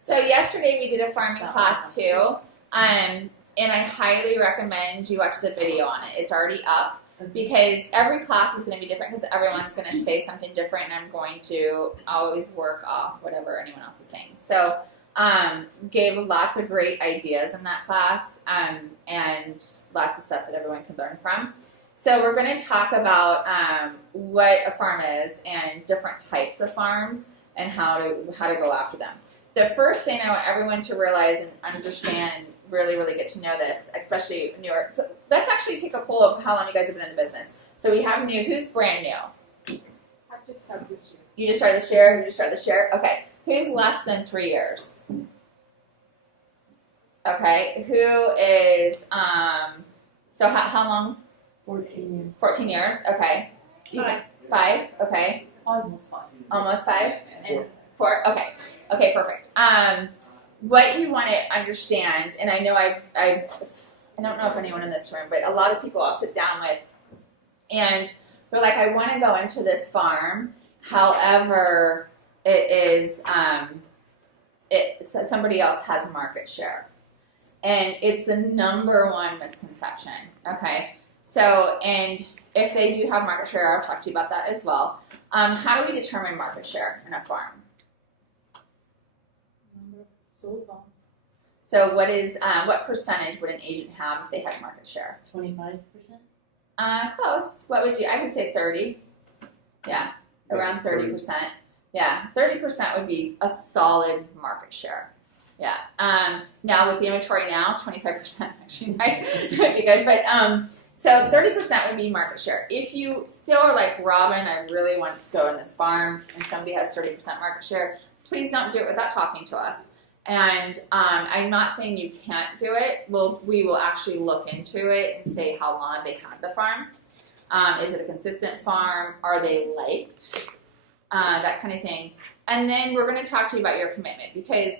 So yesterday we did a farming class too, and I highly recommend you watch the video on it. It's already up because every class is going to be different because everyone's going to say something different, and I'm going to always work off whatever anyone else is saying. So gave lots of great ideas in that class and lots of stuff that everyone can learn from. So we're going to talk about what a farm is and different types of farms and how to go after them. The first thing I want everyone to realize and understand and really get to know this, especially newer. So let's actually take a poll of how long you guys have been in the business. So we have new. Who's brand new? I just started this year. You just started this year? You just started this year? Okay. Who's less than 3 years? Okay. Who is, so how long? 14 years. 14 years? Okay. 5. 5? Okay. Almost 5. Almost 5? And 4? Okay. Okay, perfect. What you want to understand, and I know I don't know if anyone in this room, but a lot of people I'll sit down with, and they're like, I want to go into this farm, however, it is, somebody else has a market share. And it's the number one misconception, okay? So, and if they do have market share, I'll talk to you about that as well. How do we determine market share in a farm? Sold bonds. So what percentage would an agent have if they had market share? 25%. Close. What would you? I would say 30. Yeah, around 30%. Yeah, 30% would be a solid market share. Yeah. Now with the inventory now, 25% actually might be good. But so 30% would be market share. If you still are like Robin, I really want to go in this farm, and somebody has 30% market share, please don't do it without talking to us. And I'm not saying you can't do it. We will actually look into it and say how long have they had the farm. Is it a consistent farm? Are they liked? That kind of thing. And then we're going to talk to you about your commitment, because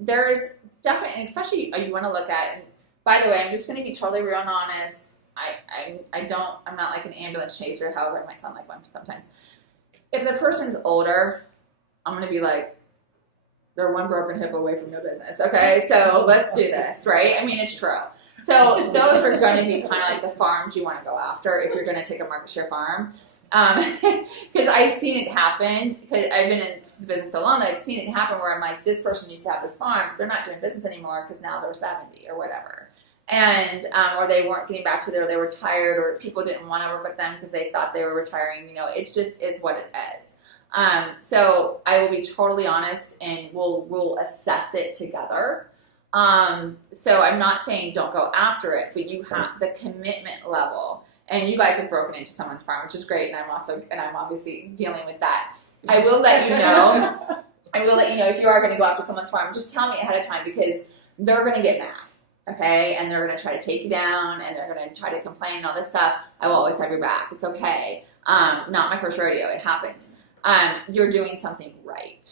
there is definitely, and especially you want to look at, and by the way, I'm just going to be totally real and honest. I'm not like an ambulance chaser, however I might sound like one sometimes. If the person's older, I'm going to be like, they're one broken hip away from no business, okay? So let's do this, right? I mean, it's true. So those are going to be kind of like the farms you want to go after if you're going to take a market share farm. Because I've seen it happen, because I've been in the business so long that I've seen it happen where I'm like, this person used to have this farm, they're not doing business anymore because now they're 70 or whatever. And, or they weren't getting back to they were tired, or people didn't want to work with them because they thought they were retiring. You know, it just is what it is. So I will be totally honest, and we'll assess it together. So I'm not saying don't go after it, but you have the commitment level, and you guys have broken into someone's farm, which is great. And I'm obviously dealing with that. I will let you know if you are going to go after someone's farm, just tell me ahead of time, because they're going to get mad. Okay. And they're going to try to take you down, and they're going to try to complain and all this stuff. I will always have your back. It's okay. Not my first rodeo. It happens. You're doing something right.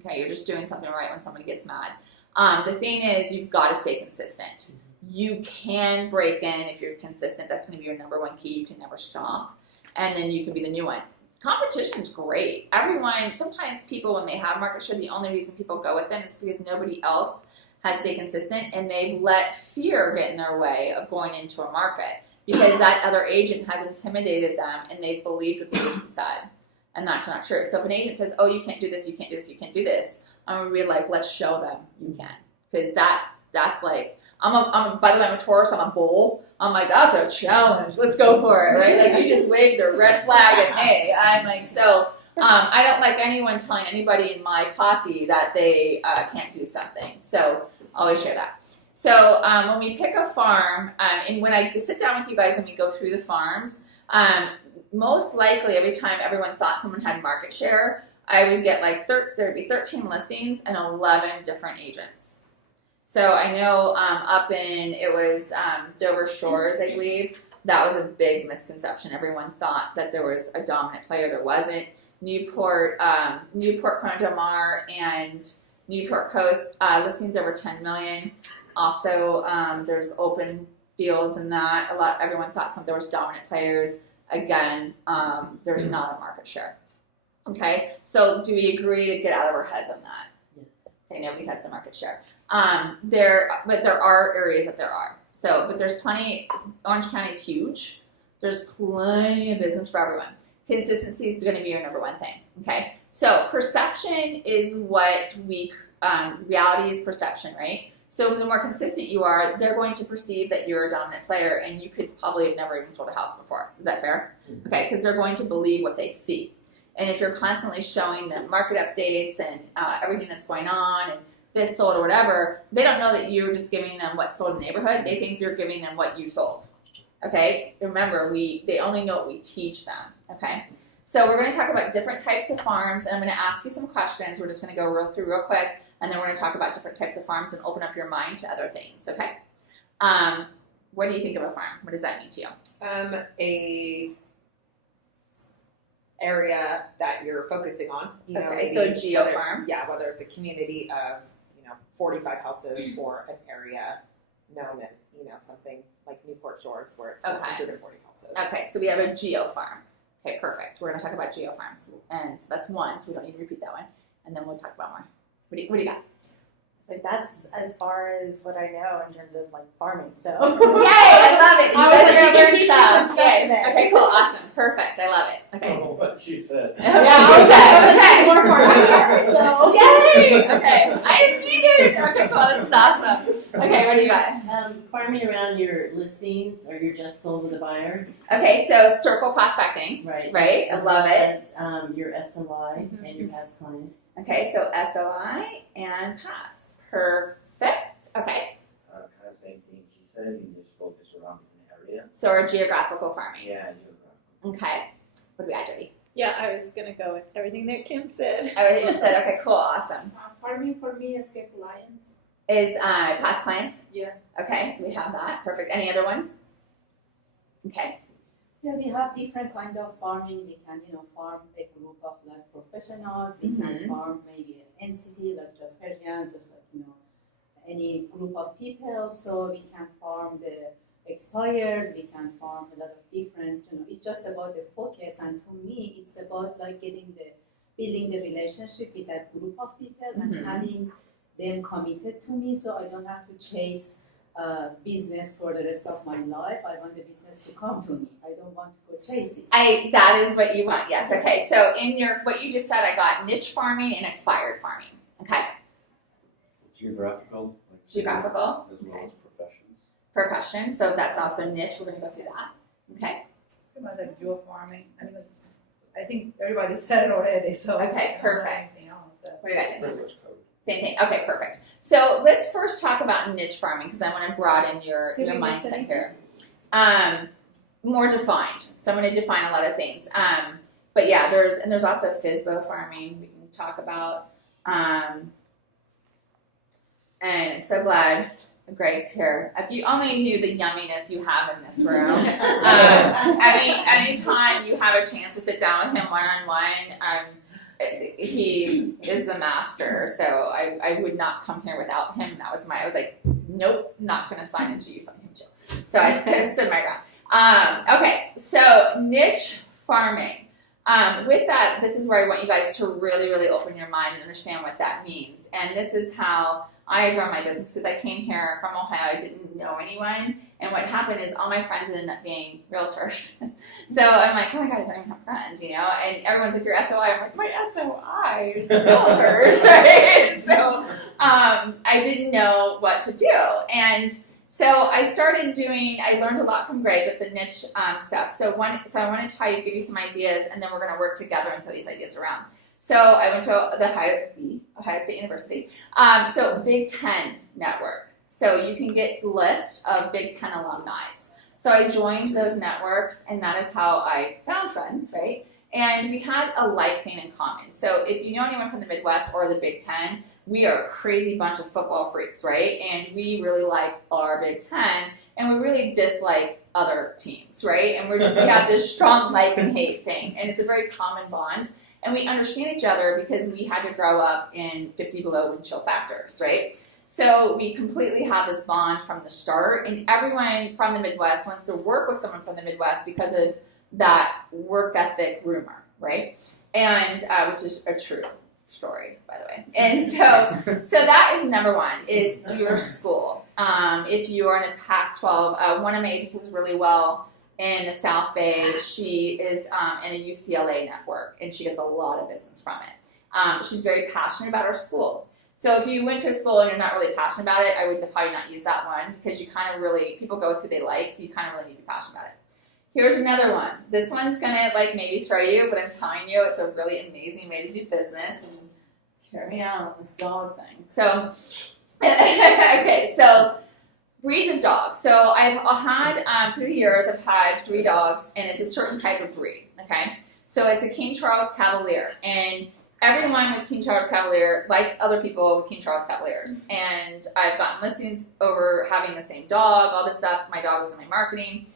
Okay, you're just doing something right when somebody gets mad. The thing is, you've got to stay consistent. You can break in if you're consistent. That's going to be your number one key. You can never stop. And then you can be the new one. Competition is great. Sometimes people, when they have market share, the only reason people go with them is because nobody else has stayed consistent, and they've let fear get in their way of going into a market because that other agent has intimidated them, and they've believed what the agent said. And that's not true. So if an agent says, oh, you can't do this, you can't do this, you can't do this, I'm going to be like, let's show them you can. Because that's like, by the way, I'm a Taurus, I'm a bull. I'm like, that's a challenge. Let's go for it, right? Like, you just waved a red flag at me. I'm like, so I don't like anyone telling anybody in my posse that they can't do something. So I always share that. So when we pick a farm, and when I sit down with you guys and we go through the farms, most likely every time everyone thought someone had market share, I would get like there'd be 13 listings and 11 different agents. So I know it was Dover Shores, I believe, that was a big misconception. Everyone thought that there was a dominant player. There wasn't. Newport, Corona Del Mar, and Newport Coast listings over 10 million. Also, there's open fields in that. Everyone thought there was dominant players. Again, there's not a market share. Okay, so do we agree to get out of our heads on that? Yes. Okay, nobody has the market share. But there are areas that there are. So, but there's plenty. Orange County is huge. There's plenty of business for everyone. Consistency is going to be your number one thing. Okay, so perception is what reality is perception, right? So the more consistent you are, they're going to perceive that you're a dominant player, and you could probably have never even sold a house before. Is that fair? Okay, because they're going to believe what they see. And if you're constantly showing them market updates and everything that's going on and this sold or whatever, they don't know that you're just giving them what sold in the neighborhood. They think you're giving them what you sold. Okay? Remember, they only know what we teach them. Okay? So we're going to talk about different types of farms, and I'm going to ask you some questions. We're just going to go through real quick, and then we're going to talk about different types of farms and open up your mind to other things. Okay? What do you think of a farm? What does that mean to you? A area that you're focusing on. Okay, so a geo farm. Yeah, whether it's a community of 45 houses or an area known as something like Newport Shores where it's 140 houses. Okay, so we have a geo farm. Okay, perfect. We're going to talk about geo farms, and so that's one. So we don't need to repeat that one, and then we'll talk about more. What do you got? It's like that's as far as what I know in terms of like farming. So yay! I love it. You guys are gonna learn teach me stuff. some stuff Yay. today. Okay, cool, awesome, perfect. I love it. Okay. Oh, what she said. Okay. more farming. So Yay! Okay, I need it. Okay, cool. This is awesome. Okay, what do you got? Farming around your listings or you're just sold with a buyer, Okay, so circle prospecting. right? Right, I As love well it. as your SOI Mhm. and your past clients. Okay, so SOI and pass. Perfect. Okay, Kind of same thing she said, you just focus around an area. so our geographical farming. Yeah, geographic. Okay, what do we got, Jody? Yeah, I was gonna go with everything that Kim said. Oh, she said, okay, cool, awesome. Farming for me is get clients. Is past clients? Yeah. Okay, so we have that. Perfect. Any other ones? Okay. Yeah, we have different kind of farming. We can, farm a group of like professionals. We can farm maybe an entity like just Persians, just like any group of people. So we can farm the expires. We can farm a lot of different. It's just about the focus. And to me, it's about like building the relationship with that group of people and having them committed to me. So I don't have to chase business for the rest of my life. I want the business to come to me. I don't want to go chasing. That is what you want. Yes. Okay. So in what you just said, I got niche farming and expired farming. Okay. Geographical. Like Geographical. As well Okay. as professions. Profession. So that's also niche. We're going to go through that. Okay. About like geo farming. I mean, I think everybody said it already. So Okay, I don't know perfect. anything else that- What do you got, Jen? Pretty much covered. Same thing. Okay. Perfect. So let's first talk about niche farming because I want to broaden your Did we miss mindset anything? here. More defined. So I'm going to define a lot of things. But yeah, there's also FSBO farming we can talk about. And I'm so glad Greg's here. If you only knew the yumminess you have in this room. Any time you have a chance to sit down with him one-on-one, he is the master. So I would not come here without him. I was like, nope, not going to sign into use on him too. So I stood my ground. Okay, so niche farming. With that, this is where I want you guys to really, really open your mind and understand what that means. And this is how I grow my business because I came here from Ohio. I didn't know anyone. And what happened is all my friends ended up being realtors. So I'm like, oh my God, I don't even have friends, And everyone's like, your SOI. I'm like, my SOI is realtors, right? So I didn't know what to do. And so I learned a lot from Greg with the niche stuff. So I want to give you some ideas, and then we're going to work together and throw these ideas around. So I went to the Ohio State University. So Big Ten network. So you can get lists of Big Ten alumni. So I joined those networks, and that is how I found friends, right? And we had a like thing in common. So if you know anyone from the Midwest or the Big Ten, we are a crazy bunch of football freaks, right? And we really like our Big Ten, and we really dislike other teams, right? And we have this strong like and hate thing, and it's a very common bond. And we understand each other because we had to grow up in 50 below wind chill factors, right? So we completely have this bond from the start, and everyone from the Midwest wants to work with someone from the Midwest because of that work ethic rumor, right? And which is true. story, by the way. And so that is number one, is your school. If you are in a Pac-12, one of my agents does really well in the South Bay. She is in a UCLA network, and she gets a lot of business from it. She's very passionate about her school. So if you went to a school and you're not really passionate about it, I would probably not use that one, because you kind of really, people go with who they like, so you kind of really need to be passionate about it. Here's another one. This one's gonna like maybe throw you, but I'm telling you, it's a really amazing way to do business. And hear me out on this dog thing. So, okay, so breeds of dogs. So I've had, through the years, I've had 3 dogs, and it's a certain type of breed, okay? So it's a King Charles Cavalier, and everyone with King Charles Cavalier likes other people with King Charles Cavaliers. And I've gotten listings over having the same dog, all this stuff. My dog was in my marketing.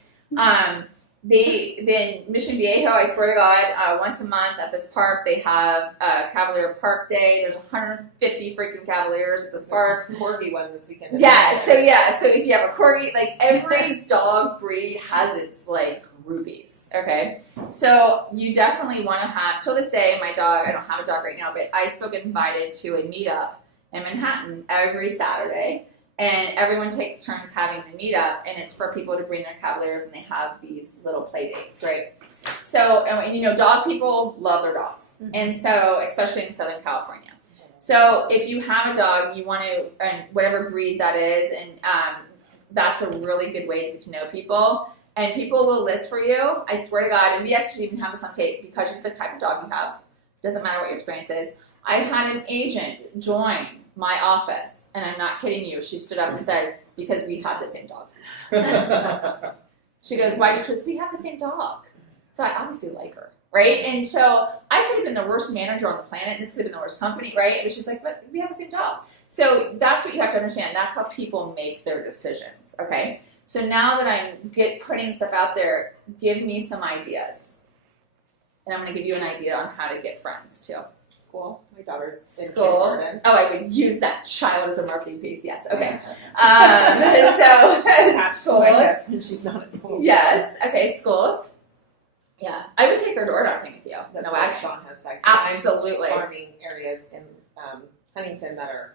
Then Mission Viejo, I swear to God, once a month at this park, they have a Cavalier Park Day. There's 150 freaking Cavaliers at this park. Corgi one this weekend. Yeah, so if you have a Corgi, like every dog breed has its like groupies, okay? So you definitely want to have, till this day, my dog, I don't have a dog right now, but I still get invited to a meetup in Manhattan every Saturday. And everyone takes turns having the meetup, and it's for people to bring their Cavaliers, and they have these little play dates, right? So, and you know, dog people love their dogs, and so, especially in Southern California. So if you have a dog, you want to, and whatever breed that is, and that's a really good way to get to know people. And people will list for you, I swear to God, and we actually even have this on tape, because of the type of dog you have, doesn't matter what your experience is. I had an agent join my office, and I'm not kidding you. She stood up and said, because we have the same dog. She goes, why? Because we have the same dog. So I obviously like her, right? And so I could have been the worst manager on the planet, and this could have been the worst company, right? But she's like, but we have the same dog. So that's what you have to understand. That's how people make their decisions, okay? So now that I'm putting stuff out there, give me some ideas. And I'm going to give you an idea on how to get friends, too. School. My daughter's in School. kindergarten. Oh, I would use that child as a marketing piece. Yes. Okay. So schools. And she's not at school. Yes. Okay. Schools. Yeah, I would take her door knocking with you. That's No what action. Sean has said. Absolutely. Farming areas in Huntington that are,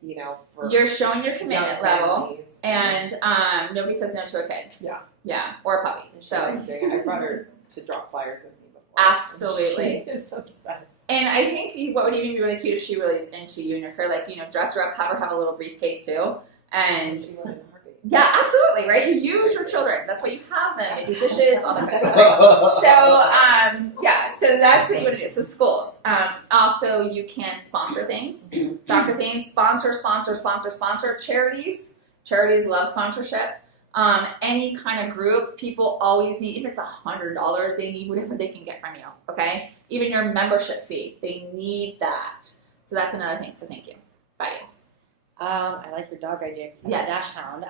you know, for You're showing your commitment young level, families. and nobody says no to a kid. Yeah. Yeah, or a puppy. So I brought her to drop flyers with me before. Absolutely. She is obsessed. And I think what would even be really cute if she really is into you and your career, like, you know, dress her up, have her have a little briefcase too. And She wanted a heartbeat. yeah, absolutely, right? You use your children. That's why you have them. They do dishes, all that kind of stuff. So, yeah, so that's what you want to do. So schools. Also, you can sponsor things. Soccer things. Sponsor. Charities love sponsorship. Any kind of group, people always need, even if it's $100, they need whatever they can get from you, okay? Even your membership fee, they need that. So that's another thing, so thank you. Bye. I like your dog idea because I'm Yes. a dash hound.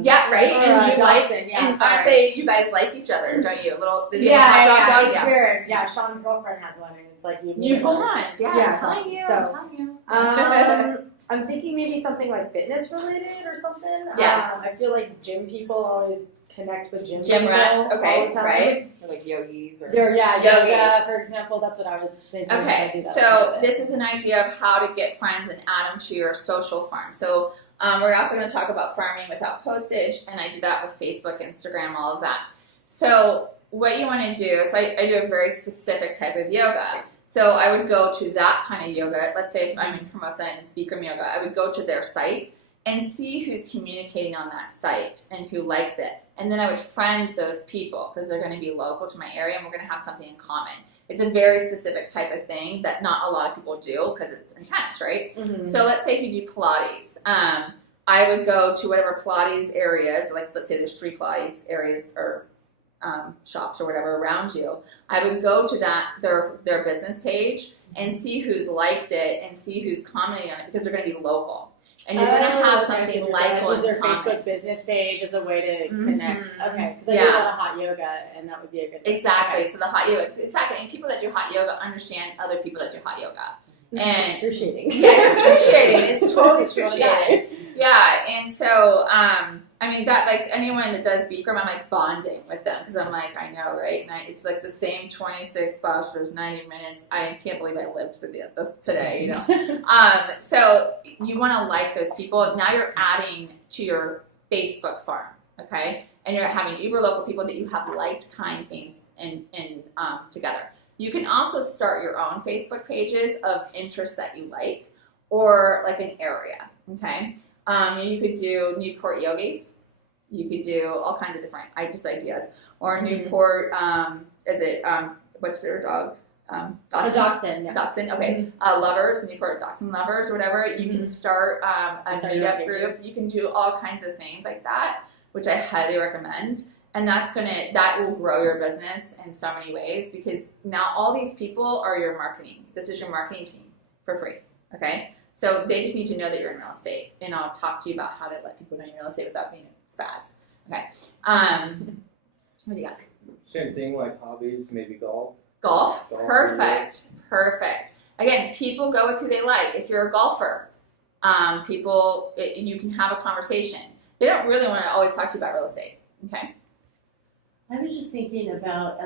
Yeah, right? Or, And you like, Dawson, yeah, and sorry. aren't they, you guys like each other, don't you? Did you Yeah, have a hot dog? it's Yeah. weird. Yeah, Sean's girlfriend has one, and it's like You bond, yeah, Yeah, I'm telling you, so- I'm telling you. I'm thinking maybe something like fitness related or something. Yes. I feel like gym people always connect with gym Gym people rats, all okay, the time. right? Or like yogis or Yoga, Yogis. for example. That's what I was thinking. I Okay, do that a so little bit. this is an idea of how to get friends and add them to your social farm. So we're also going to talk about farming without postage, and I do that with Facebook, Instagram, all of that. So what you want to do, so I do a very specific type of yoga. So I would go to that kind of yoga. Let's say if I'm in Hermosa and it's Bikram yoga, I would go to their site and see who's communicating on that site and who likes it. And then I would friend those people because they're going to be local to my area and we're going to have something in common. It's a very specific type of thing that not a lot of people do because it's intense, right? Mhm. So let's say if you do Pilates, I would go to whatever Pilates areas, like let's say there's 3 Pilates areas or shops or whatever around you. I would go to their business page and see who's liked it and see who's commenting on it because they're going to be local. And you're going to have something like Use their in common. Facebook business page as a way to connect. Mhm. Okay, because I Yeah. do a lot of hot yoga, and that would be a good. Exactly. Okay. So the hot yoga, exactly. And people that do hot yoga understand other people that do hot yoga. And Excruciating. yeah, it's excruciating. It's totally It's really excruciating. Yeah, and so I mean that like anyone that does Bikram, I'm like bonding with them because I'm like I know, right? And it's like the same 26 postures, 90 minutes. I can't believe I lived through this today, you know. So you want to like those people. Now you're adding to your Facebook farm, okay? And you're having uber local people that you have liked kind things in together. You can also start your own Facebook pages of interests that you like or like an area, okay? You could do Newport yogis. You could do all kinds of different ideas. Or Newport, what's their dog? Dachshund, yeah. Dachshund, okay. Lovers, Newport Dachshund lovers or whatever. You can start a meetup group. You can do all kinds of things like that, which I highly recommend. And that will grow your business in so many ways because now all these people are your marketing. This is your marketing team for free, okay? So they just need to know that you're in real estate, and I'll talk to you about how to let people know you're in real estate without being a spaz. Okay. What do you got? Same thing, like hobbies, maybe golf. Golf. Perfect. Again, people go with who they like. If you're a golfer, you can have a conversation. They don't really want to always talk to you about real estate. Okay. I was just thinking about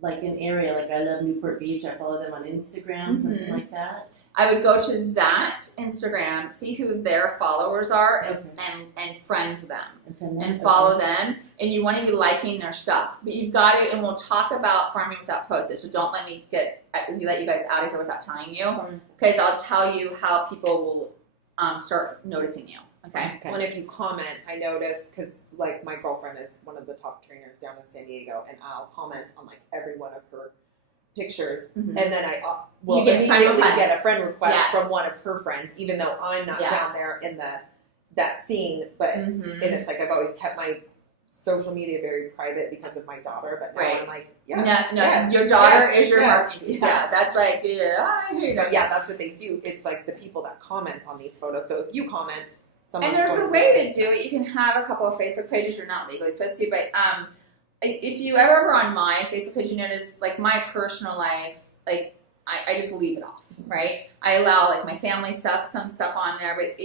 like an area, like I love Newport Beach. I follow them on Instagram, something like that. I would go to that Instagram, see who their followers are, and friend them and follow them. And you want to be liking their stuff, but you've got to. And we'll talk about farming without postage. So don't let me let you guys out of here without telling you, because I'll tell you how people will start noticing you. Okay. Well, and if you comment, I notice because like my girlfriend is one of the top trainers down in San Diego, and I'll comment on like every one of her pictures, and then I will immediately get a friend request from one of her friends, even though I'm not down there in that scene. But and it's like I've always kept my social media very private because of my daughter. But now I'm like, your daughter is your marketing piece. Yeah, that's like that's what they do. It's like the people that comment on these photos. So if you comment. And there's a way to do it. You can have a couple of Facebook pages. You're not legally supposed to, but if you ever on my Facebook page, you notice like my personal life, like I just leave it off, right? I allow like my family stuff, some stuff on there, but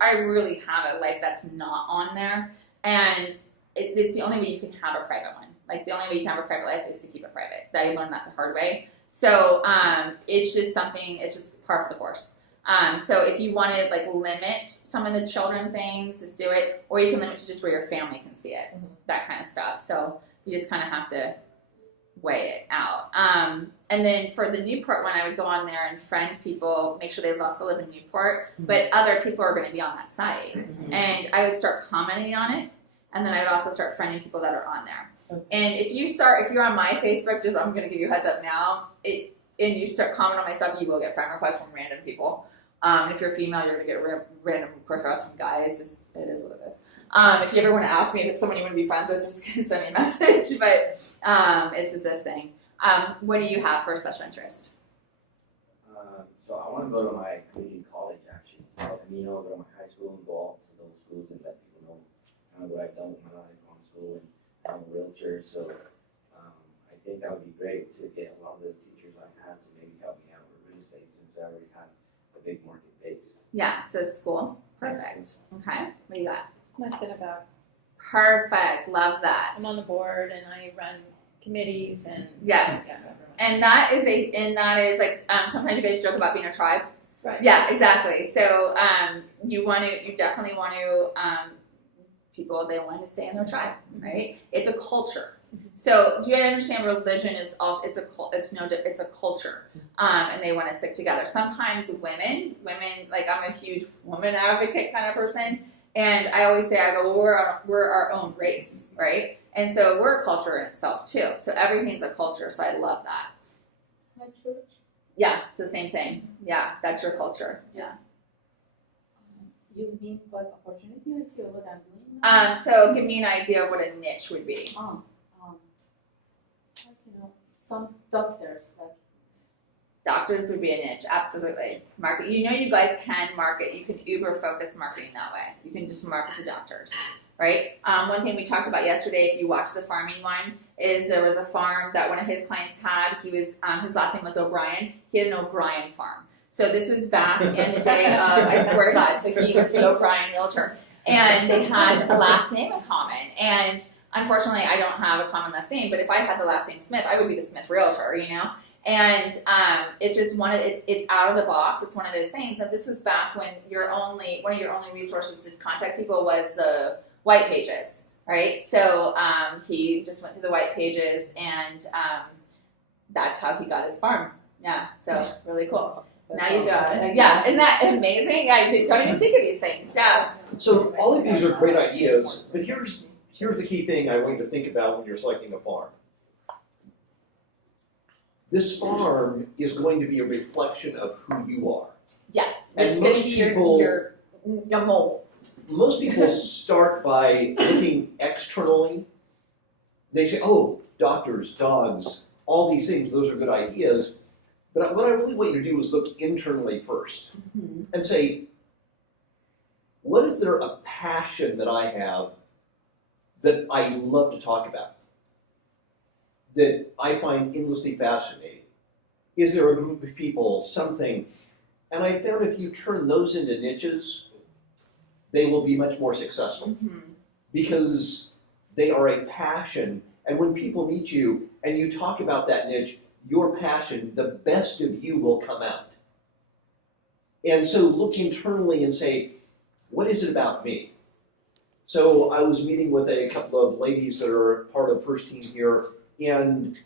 I really have a life that's not on there, and it's the only way you can have a private one. Like the only way you can have a private life is to keep it private. I learned that the hard way. So it's just something. It's just part of the course. So if you want to like limit some of the children things, just do it, or you can limit to just where your family can see it, that kind of stuff. So you just kind of have to weigh it out. And then for the Newport one, I would go on there and friend people, make sure they also live in Newport, but other people are going to be on that site. And I would start commenting on it, and then I would also start friending people that are on there. And if you're on my Facebook, I'm going to give you a heads up now, and you start commenting on my stuff, you will get friend requests from random people. If you're female, you're going to get random requests from guys. Just it is what it is. If you ever want to ask me if it's someone you want to be friends with, just send me a message. But it's just a thing. What do you have for special interest? So I want to go to my community college, actually. Go to my high school and go out to those schools and let people know kind of what I've done with my life on school and I'm a realtor. So I think that would be great to get a lot of the teachers I have to maybe help me out with real estate since I already have a big market base. Yeah, so school. Perfect. Okay. What do you got? My synagogue. Perfect. Love that. I'm on the board and I run committees and yes. And that is like sometimes you guys joke about being a tribe. Right. Yeah, exactly. So you definitely want to people, they want to stay in their tribe, right? It's a culture. So do you understand religion is also it's a culture, and they want to stick together. Sometimes women like I'm a huge woman advocate kind of person, and I always say well, we're our own race, right? And so we're a culture in itself too. So everything's a culture. So I love that. My church. Yeah, it's the same thing. Yeah, that's your culture. Yeah. You mean what opportunity I see what I'm doing now? So give me an idea of what a niche would be. Like, some doctors, like Doctors would be a niche, absolutely. Market. You guys can market. You can uber focus marketing that way. You can just market to doctors, right? One thing we talked about yesterday, if you watch the farming one, is there was a farm that one of his clients had. He was his last name was O'Brien. He had an O'Brien farm. So this was back in the day of, I swear to God, so he was the O'Brien realtor. And they had a last name in common. And unfortunately, I don't have a common last name, but if I had the last name Smith, I would be the Smith realtor, you know? And it's just it's out of the box. It's one of those things. And this was back when one of your only resources to contact people was the white pages, right? So he just went through the white pages, and that's how he got his farm. Yeah, so really cool. Now you got it. Yeah, isn't that amazing? I don't even think of these things. Yeah. So all of these are great ideas, but here's the key thing I want you to think about when you're selecting a farm. This farm is going to be a reflection of who you are. Yes. And It's going most to be people, your mold. most people start by looking externally. They say, oh, doctors, dogs, all these things, those are good ideas. But what I really want you to do is look internally first and say, what is there a passion that I have that I love to talk about, that I find endlessly fascinating? Is there a group of people, something? And I found if you turn those into niches, they will be much more successful because they are a passion. And when people meet you and you talk about that niche, your passion, the best of you will come out. And so look internally and say, what is it about me? So I was meeting with a couple of ladies that are part of First Team here and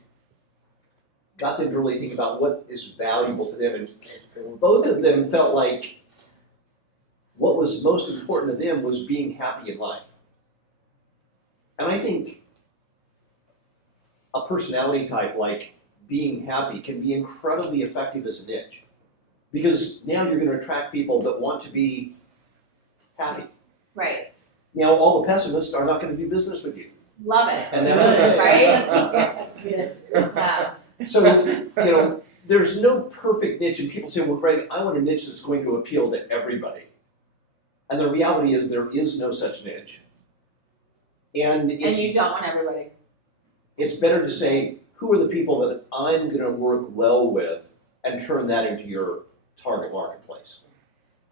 got them to really think about what is valuable to them. And both of them felt like what was most important to them was being happy in life. And I think a personality type like being happy can be incredibly effective as a niche, because now you're going to attract people that want to be happy. Right. Now, all the pessimists are not going to do business with you. Love it. And that's okay. Right? Yeah. So, there's no perfect niche, and people say, well, Greg, I want a niche that's going to appeal to everybody. And the reality is there is no such niche. And you don't want everybody. It's better to say, who are the people that I'm going to work well with, and turn that into your target marketplace.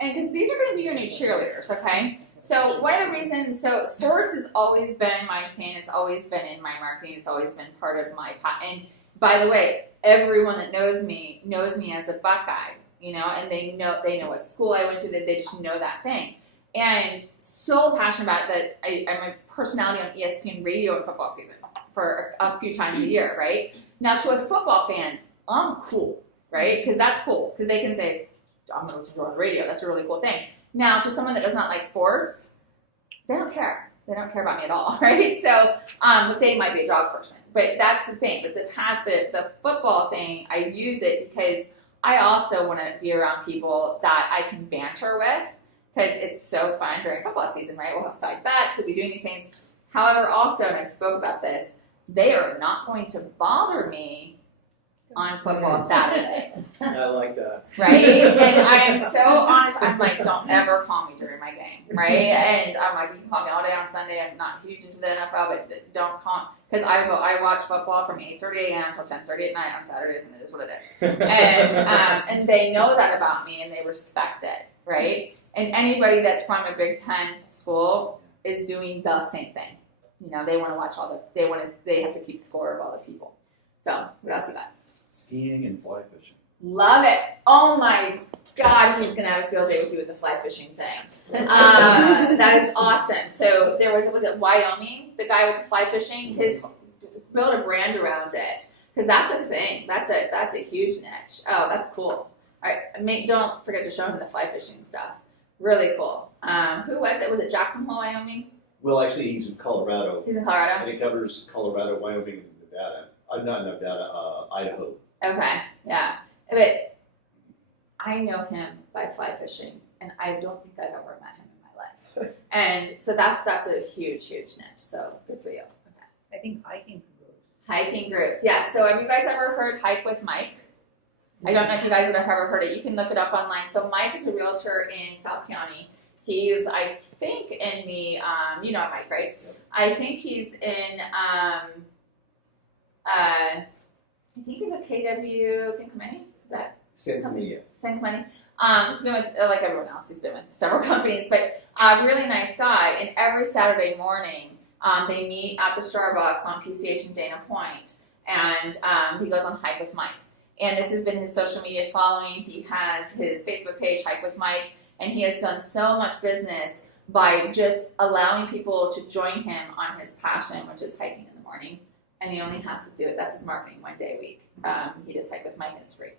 And because these are going to be your new cheerleaders, okay? So one of the reasons, so sports has always been my thing. It's always been in my marketing. It's always been part of my, and by the way, everyone that knows me as a Buckeye, and they know what school I went to, that they just know that thing. And so passionate about it that I'm a personality on ESPN radio in football season for a few times a year, right? Now to a football fan, I'm cool, right? Because that's cool, because they can say, I'm going to listen to you on the radio. That's a really cool thing. Now, to someone that does not like sports, they don't care. They don't care about me at all, right? So, but they might be a dog person. But that's the thing. But the football thing, I use it because I also want to be around people that I can banter with, because it's so fun during football season, right? We'll have side bets. We'll be doing these things. However, also, and I spoke about this, they are not going to bother me on football Saturday. I like that. Right? And I am so honest. I'm like, don't ever call me during my game, right? And I'm like, you can call me all day on Sunday. I'm not huge into the NFL, but don't call, because I watch football from 8:30 a.m. until 10:30 at night on Saturdays, and it is what it is. And they know that about me, and they respect it, right? And anybody that's from a Big Ten school is doing the same thing. They want to watch they have to keep score of all the people. So, what else you got? Skiing and fly fishing. Love it. Oh my God, he's going to have a field day with you with the fly fishing thing. That is awesome. So there was it Wyoming, the guy with the fly fishing, built a brand around it, because that's a thing. That's a huge niche. Oh, that's cool. All right, don't forget to show him the fly fishing stuff. Really cool. Who was it? Was it Jackson Hole, Wyoming? Well, actually, he's in Colorado. He's in Colorado? And he covers Colorado, Wyoming, and Nevada. Not Nevada, Idaho. Okay, yeah. But I know him by fly fishing, and I don't think I've ever met him in my life. And so that's a huge, huge niche. So good for you. Okay. I think hiking groups. Hiking groups, yeah. So have you guys ever heard Hike with Mike? I don't know if you guys have ever heard it. You can look it up online. So Mike is a realtor in South County. He's, I think, in the, you know Mike, right? I think he's in, I think he's a KW, St. Clemente. Is that Send me Send money. He's been with, like everyone else, he's been with several companies, but really nice guy. And every Saturday morning, they meet at the Starbucks on PCH and Dana Point, and he goes on Hike with Mike. And this has been his social media following. He has his Facebook page, Hike with Mike, and he has done so much business by just allowing people to join him on his passion, which is hiking in the morning. And he only has to do it. That's his marketing, 1 day a week. He does Hike with Mike, and it's free.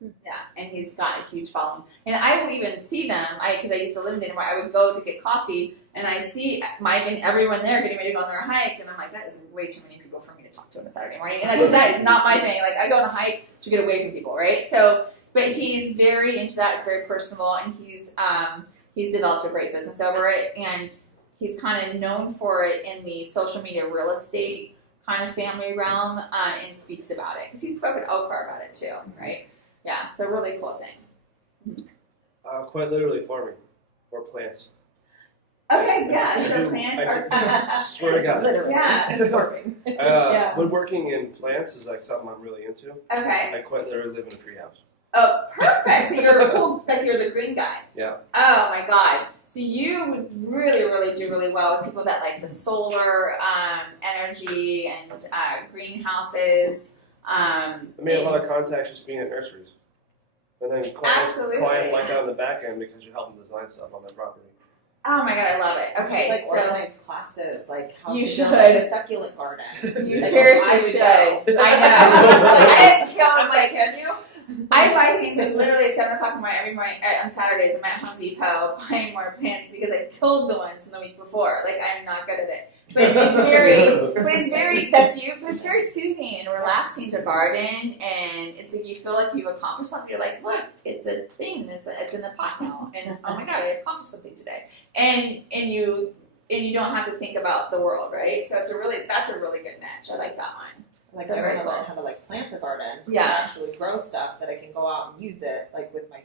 Yeah, and he's got a huge following. And I will even see them, because I used to live in Denver, I would go to get coffee, and I see Mike and everyone there getting ready to go on their hike, and I'm like, that is way too many people for me to talk to on a Saturday morning. And that is not my thing. Like, I go on a hike to get away from people, right? So, but he's very into that. It's very personal, and he's developed a great business over it, and he's kind of known for it in the social media real estate kind of family realm, and speaks about it. Because he spoke at Oprah about it too, right? Yeah, so really cool thing. Quite literally farming, or plants. Okay, yeah, so plants are... Swear to God. Literally. Yeah. Farming. Yeah. Woodworking and plants is like something I'm really into. Okay. I quite literally live in a treehouse. Oh, perfect. So you're cool, like you're the green guy. Yeah. Oh my God. So you would really, really do really well with people that like the solar energy and greenhouses. I made a lot of contacts just being at nurseries. And then clients like that on the back end because you're helping design stuff on their property. Oh my God, I love it. Okay, like so organize classes, like how you to should build like a succulent garden. You Like, seriously should. I know. I have killed like. Can you? I buy things like literally at 7 o'clock in the morning every morning on Saturdays. I'm at Home Depot buying more plants because I killed the ones from the week before. Like I'm not good at it, but it's very that's you. But it's very soothing and relaxing to garden, and it's like you feel like you've accomplished something. You're like, look, it's a thing. It's in the pot now, and oh my God, I accomplished something today. And you don't have to think about the world, right? So that's a really good niche. I like that one. Like So I very want to cool. learn how to like plant a garden. Yeah. And actually grow stuff that I can go out and use it. Like with my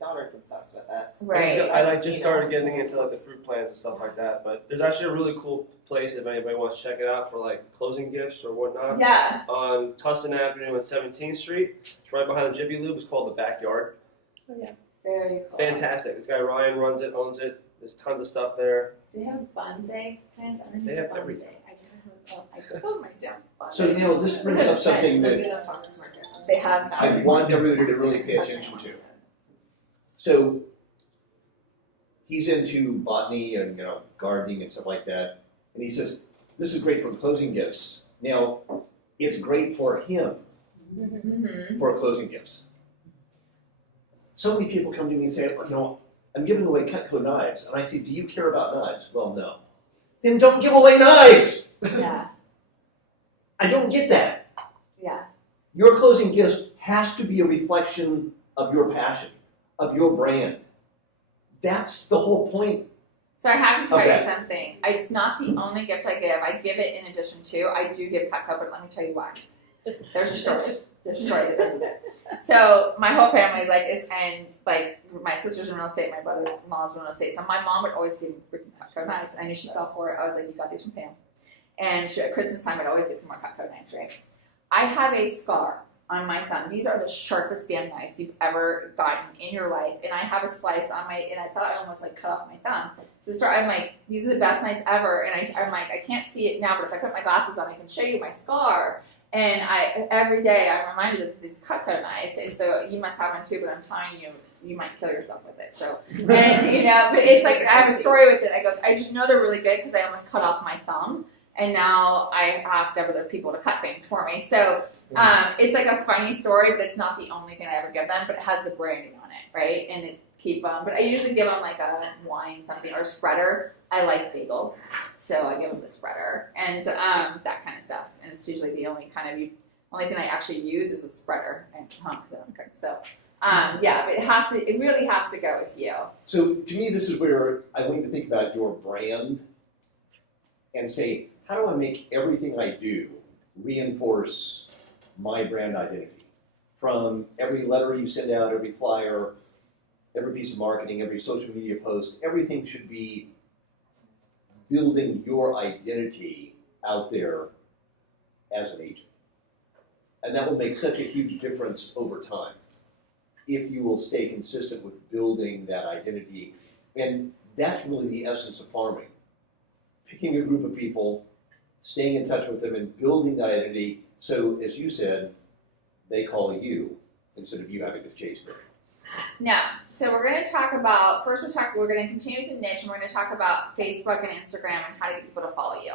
daughter's obsessed with it. Right. I just started getting into like the fruit plants and stuff like that. But there's actually a really cool place if anybody wants to check it out for like closing gifts or whatnot. Yeah. On Tustin Avenue and 17th Street. It's right behind the Jiffy Lube. It's called The Backyard. Oh yeah. Very cool. Fantastic. This guy Ryan runs it, owns it. There's tons of stuff there. Do they have bonsai plants? They have everything. I told my damn bonsai. So now this brings up something that They have. I want everybody to really pay attention to. So he's into botany and gardening and stuff like that, and he says this is great for closing gifts. Now it's great for him Mm-hmm. for closing gifts. So many people come to me and say, I'm giving away Cutco knives, and I say, do you care about knives? Well, no. Then don't give away knives. Yeah. I don't get that. Yeah. Your closing gift has to be a reflection of your passion, of your brand. That's the whole point. So I have to tell you Okay. something. It's not the only gift I give. I give it in addition to. I do give Cutco, but let me tell you why. There's a story. There's a story that goes with it. So my whole family and my sisters in real estate, my brother-in-law's in real estate. So my mom would always give freaking Cutco knives. I knew she fell for it. I was like, you got these from Pam. And at Christmas time, I'd always get some more Cutco knives, right? I have a scar on my thumb. These are the sharpest damn knives you've ever gotten in your life. And I have a slice on and I thought I almost cut off my thumb. So I'm like, these are the best knives ever. And I'm like, I can't see it now, but if I put my glasses on, I can show you my scar. And every day I'm reminded of these Cutco knives, and so you must have one too. But I'm telling you, you might kill yourself with it. So, and but it's like I have a story with it. I just know they're really good because I almost cut off my thumb, and now I ask other people to cut things for me. So it's like a funny story, but it's not the only thing I ever give them. But it has the branding on it, right? And it keep them. But I usually give them like a wine something or a spreader. I like bagels, so I give them the spreader and that kind of stuff. And it's usually the only thing I actually use is a spreader and because I don't cook. So but it really has to go with you. So to me, this is where I want you to think about your brand and say, how do I make everything I do reinforce my brand identity? From every letter you send out, every flyer, every piece of marketing, every social media post, everything should be building your identity out there as an agent. And that will make such a huge difference over time. if you will stay consistent with building that identity. And that's really the essence of farming. Picking a group of people, staying in touch with them, and building that identity. So, as you said, they call you instead of you having to chase them. Now, so we're going to talk about, first we're going to continue with the niche, and we're going to talk about Facebook and Instagram and how to get people to follow you.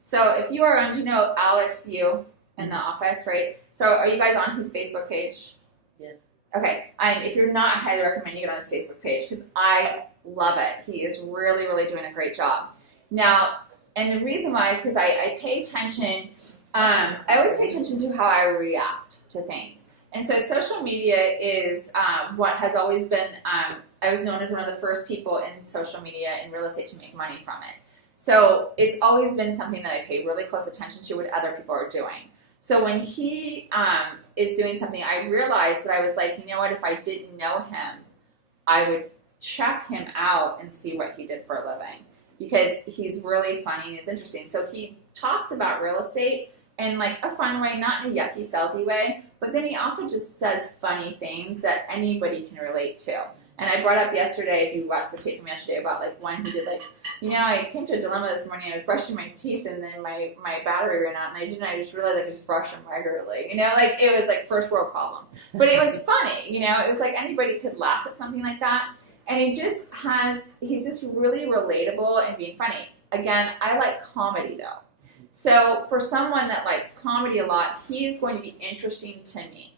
So if you are on, you know Alex Yu in the office, right? So are you guys on his Facebook page? Yes. Okay, and if you're not, I highly recommend you get on his Facebook page because I love it. He is really, really doing a great job. Now, and the reason why is because I pay attention, I always pay attention to how I react to things. And so social media is what has always been, I was known as one of the first people in social media in real estate to make money from it. So it's always been something that I pay really close attention to what other people are doing. So when he is doing something, I realized that I was like, you know what, if I didn't know him, I would check him out and see what he did for a living because he's really funny and he's interesting. So he talks about real estate in like a fun way, not in a yucky, salesy way, but then he also just says funny things that anybody can relate to. And I brought up yesterday, if you watched the tape from yesterday, about like when he did like, you know, I came to a dilemma this morning, I was brushing my teeth and then my battery ran out and I just realized I could just brush them regularly. You know, like it was like first world problem. But it was funny, you know, it was like anybody could laugh at something like that. And he's just really relatable and being funny. Again, I like comedy though. So for someone that likes comedy a lot, he is going to be interesting to me.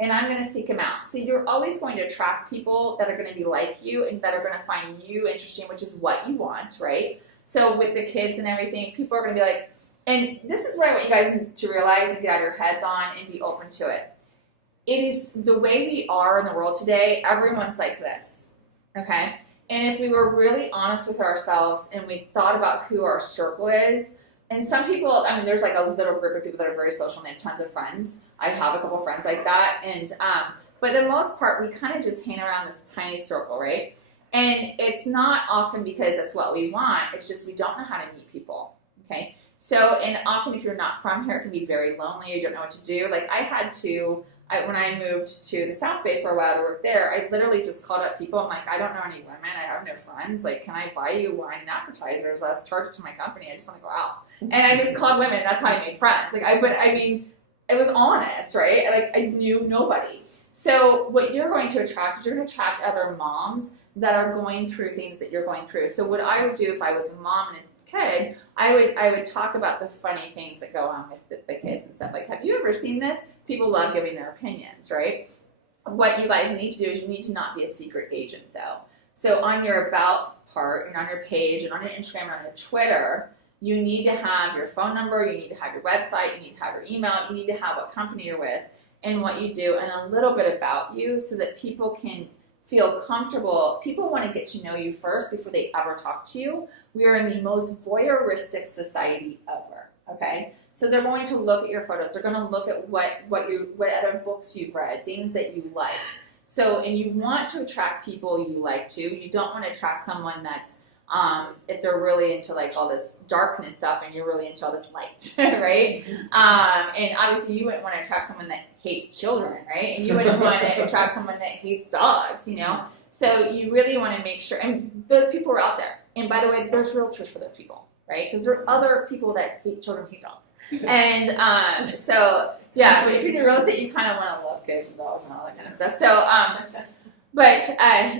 And I'm going to seek him out. So you're always going to attract people that are going to be like you and that are going to find you interesting, which is what you want, right? So with the kids and everything, people are going to be like, and this is what I want you guys to realize and get out of your heads on and be open to it. It is the way we are in the world today, everyone's like this, okay? And if we were really honest with ourselves and we thought about who our circle is, and some people, I mean, there's like a little group of people that are very social and they have tons of friends. I have a couple friends like that. And, but the most part, we kind of just hang around this tiny circle, right? And it's not often because that's what we want. It's just we don't know how to meet people, okay? So, and often if you're not from here, it can be very lonely. You don't know what to do. Like I had to, when I moved to the South Bay for a while to work there, I literally just called up people. I'm like, I don't know any women. I have no friends. Like, can I buy you wine and appetizers? Let's charge it to my company. I just want to go out. And I just called women. That's how I made friends. Like, I mean, it was honest, right? I knew nobody. So what you're going to attract is you're going to attract other moms that are going through things that you're going through. So what I would do if I was a mom and a kid, I would talk about the funny things that go on with the kids and stuff. Like, have you ever seen this? People love giving their opinions, right? What you guys need to do is you need to not be a secret agent, though. So on your about part and on your page and on your Instagram and on your Twitter, you need to have your phone number, you need to have your website, you need to have your email, you need to have what company you're with and what you do and a little bit about you so that people can feel comfortable. People want to get to know you first before they ever talk to you. We are in the most voyeuristic society ever, okay? So they're going to look at your photos. They're going to look at what other books you've read, things that you like. So, and you want to attract people you like to. You don't want to attract someone that's if they're really into like all this darkness stuff and you're really into all this light, right? And obviously you wouldn't want to attract someone that hates children, right? And you wouldn't want to attract someone that hates dogs, you know? So you really want to make sure, and those people are out there. And by the way, there's realtors for those people, right? Because there are other people that hate children, hate dogs. And so, yeah, but if you're in real estate, you kind of want to love kids and dogs and all that kind of stuff. So, but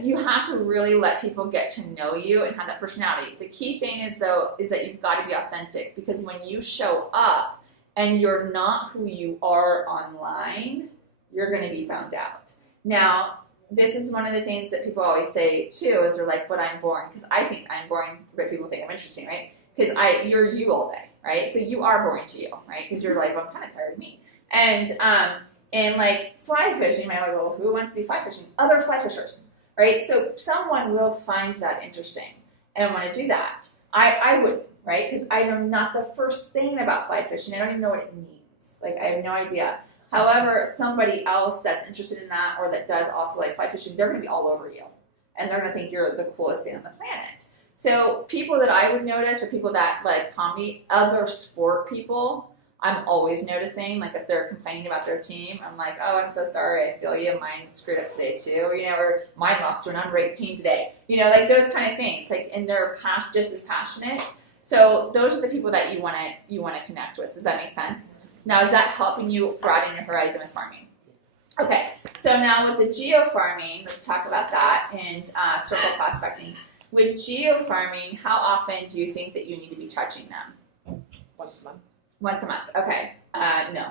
you have to really let people get to know you and have that personality. The key thing is, though, is that you've got to be authentic because when you show up and you're not who you are online, you're going to be found out. Now, this is one of the things that people always say, too, is they're like, but I'm boring. Because I think I'm boring, but people think I'm interesting, right? Because you're you all day, right? So you are boring to you, right? Because you're like, well, I'm kind of tired of me. And like fly fishing, you might be like, well, who wants to be fly fishing? Other fly fishers, right? So someone will find that interesting and want to do that. I wouldn't, right? Because I know not the first thing about fly fishing. I don't even know what it means. Like, I have no idea. However, somebody else that's interested in that or that does also like fly fishing, they're going to be all over you. And they're going to think you're the coolest thing on the planet. So people that I would notice are people that like comedy, other sport people, I'm always noticing, like if they're complaining about their team, I'm like, oh, I'm so sorry, I feel you, mine screwed up today too, or mine lost to an unranked team today, like those kind of things, like, and they're just as passionate. So those are the people that you want to connect with. Does that make sense? Now, is that helping you broaden your horizon with farming? Okay, so now with the geo-farming, let's talk about that, and circle prospecting. With geo-farming, how often do you think that you need to be touching them? Once a month. Once a month, okay. No.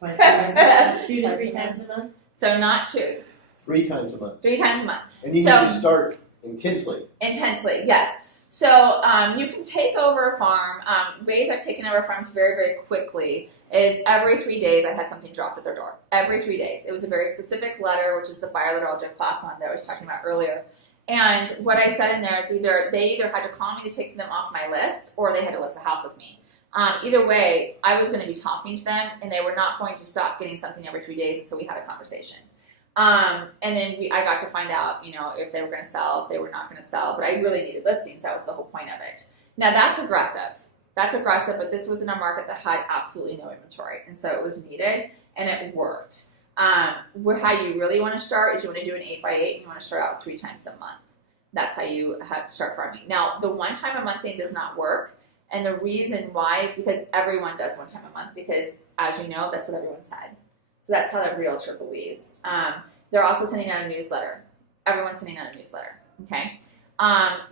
Twice a month, 2 to 3 times a month. So not 2. 3 times a month. 3 times a month. And you need to start intensely. Intensely, yes. So you can take over a farm. Ways I've taken over farms very, very quickly is every 3 days I had something dropped at their door. Every 3 days. It was a very specific letter, which is the fire letter I'll do a class on that I was talking about earlier. And what I said in there is they either had to call me to take them off my list, or they had to list the house with me. Either way, I was going to be talking to them, and they were not going to stop getting something every 3 days until we had a conversation. And then I got to find out, if they were going to sell, if they were not going to sell. But I really needed listings. That was the whole point of it. Now, that's aggressive. But this was in a market that had absolutely no inventory. And so it was needed, and it worked. How you really want to start is you want to do an 8x8, and you want to start out 3 times a month. That's how you have to start farming. Now, the 1 time a month thing does not work. And the reason why is because everyone does 1 time a month, because, as you know, that's what everyone said. So that's how that realtor believes. They're also sending out a newsletter. Everyone's sending out a newsletter, okay?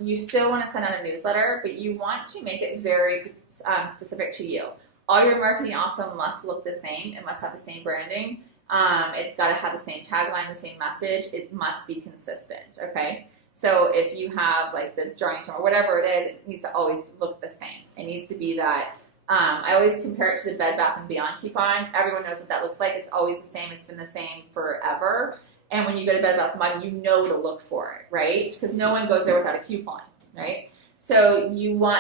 You still want to send out a newsletter, but you want to make it very specific to you. All your marketing also must look the same. It must have the same branding. It's got to have the same tagline, the same message. It must be consistent, okay? So if you have like the drawing tone or whatever it is, it needs to always look the same. It needs to be that. I always compare it to the Bed Bath & Beyond coupon. Everyone knows what that looks like. It's always the same. It's been the same forever. And when you go to Bed Bath & Beyond, you know to look for it, right? Because no one goes there without a coupon, right? So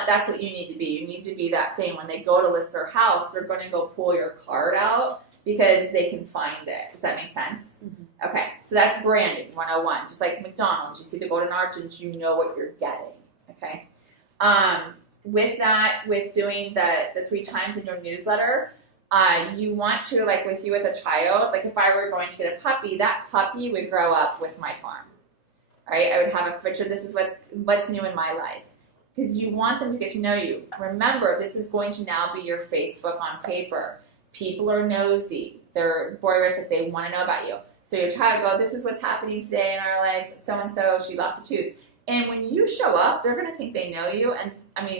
that's what you need to be. You need to be that thing. When they go to list their house, they're going to go pull your card out because they can find it. Does that make sense? Mm-hmm. Okay, so that's branding 101. Just like McDonald's, you see the golden arches, you know what you're getting, okay? With doing the 3 times in your newsletter, you want to, like with a child, like if I were going to get a puppy, that puppy would grow up with my farm, right? I would have a picture, this is what's new in my life. Because you want them to get to know you. Remember, this is going to now be your Facebook on paper. People are nosy. They're voyeuristic. They want to know about you. So your child goes, this is what's happening today in our life. So-and-so, she lost a tooth. And when you show up, they're going to think they know you. And,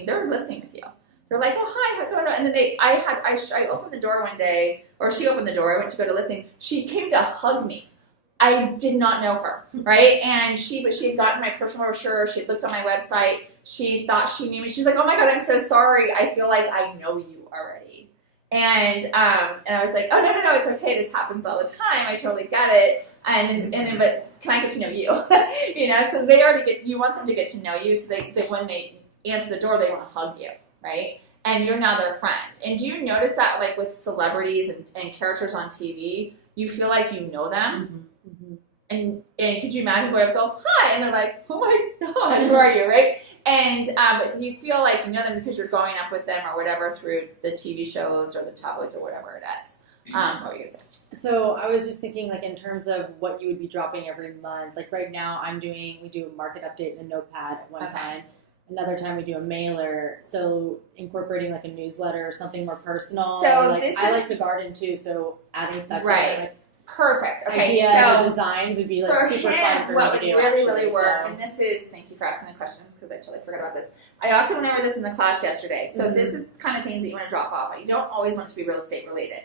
they're listening with you. They're like, oh, hi, how's it going? And then I opened the door one day, or she opened the door. I went to go to listen. She came to hug me. I did not know her, right? And she had gotten my personal brochure. She had looked on my website. She thought she knew me. She's like, oh my God, I'm so sorry. I feel like I know you already. And I was like, oh, no, it's okay. This happens all the time. I totally get it. And then, but can I get to know you? So they already you want them to get to know you. So they when they answer the door, they want to hug you, right? And you're now their friend. And do you notice that, like with celebrities and characters on TV, you feel like you know them? Mm-hmm. And could you imagine going up, go, hi, and they're like, oh my God, who are you, right? And but you feel like you know them because you're going up with them or whatever through the TV shows or the tabloids or whatever it is. What were you gonna say? So I was just thinking, like, in terms of what you would be dropping every month. Like right now, we do a market update in a notepad at one time. Another time we do a mailer. So incorporating like a newsletter or something more personal. So or I like to garden too, so adding stuff like perfect. Okay, ideas so or designs would be like super fun for what me to do. What would really work, so. and this is, thank you for asking the questions because I totally forgot about this. I also went over this in the class yesterday. So this is kind of things that you want to drop off, but you don't always want it to be real estate related.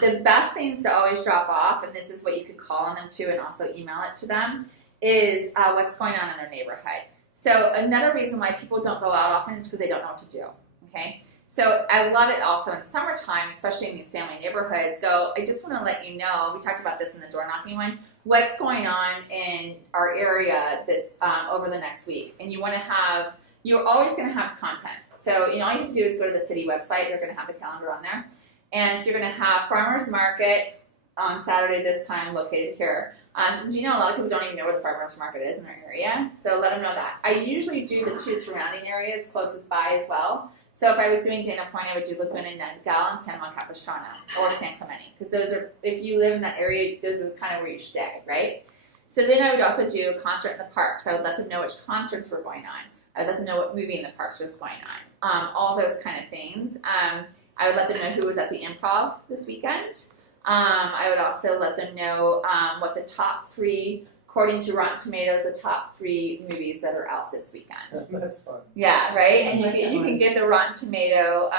The best things to always drop off, and this is what you could call on them too and also email it to them, is what's going on in their neighborhood. So another reason why people don't go out often is because they don't know what to do, okay? So I love it also in summertime, especially in these family neighborhoods, I just want to let you know, we talked about this in the door knocking one, what's going on in our area this over the next week. And you're always going to have content. So all you have to do is go to the city website. They're going to have the calendar on there. And so you're going to have farmers market on Saturday this time located here. A lot of people don't even know where the farmers market is in their area. So let them know that. I usually do the 2 surrounding areas closest by as well. So if I was doing Dana Point, I would do Laguna Niguel and San Juan Capistrano or San Clemente, because those are, if you live in that area, those are kind of where you stay, right? So then I would also do a concert in the parks. I would let them know which concerts were going on. I would let them know what movie in the parks was going on. All those kind of things. I would let them know who was at the Improv this weekend. I would also let them know what the top 3, according to Rotten Tomatoes, the top 3 movies that are out this weekend. That's fun. Yeah, right? And you can give the Rotten Tomato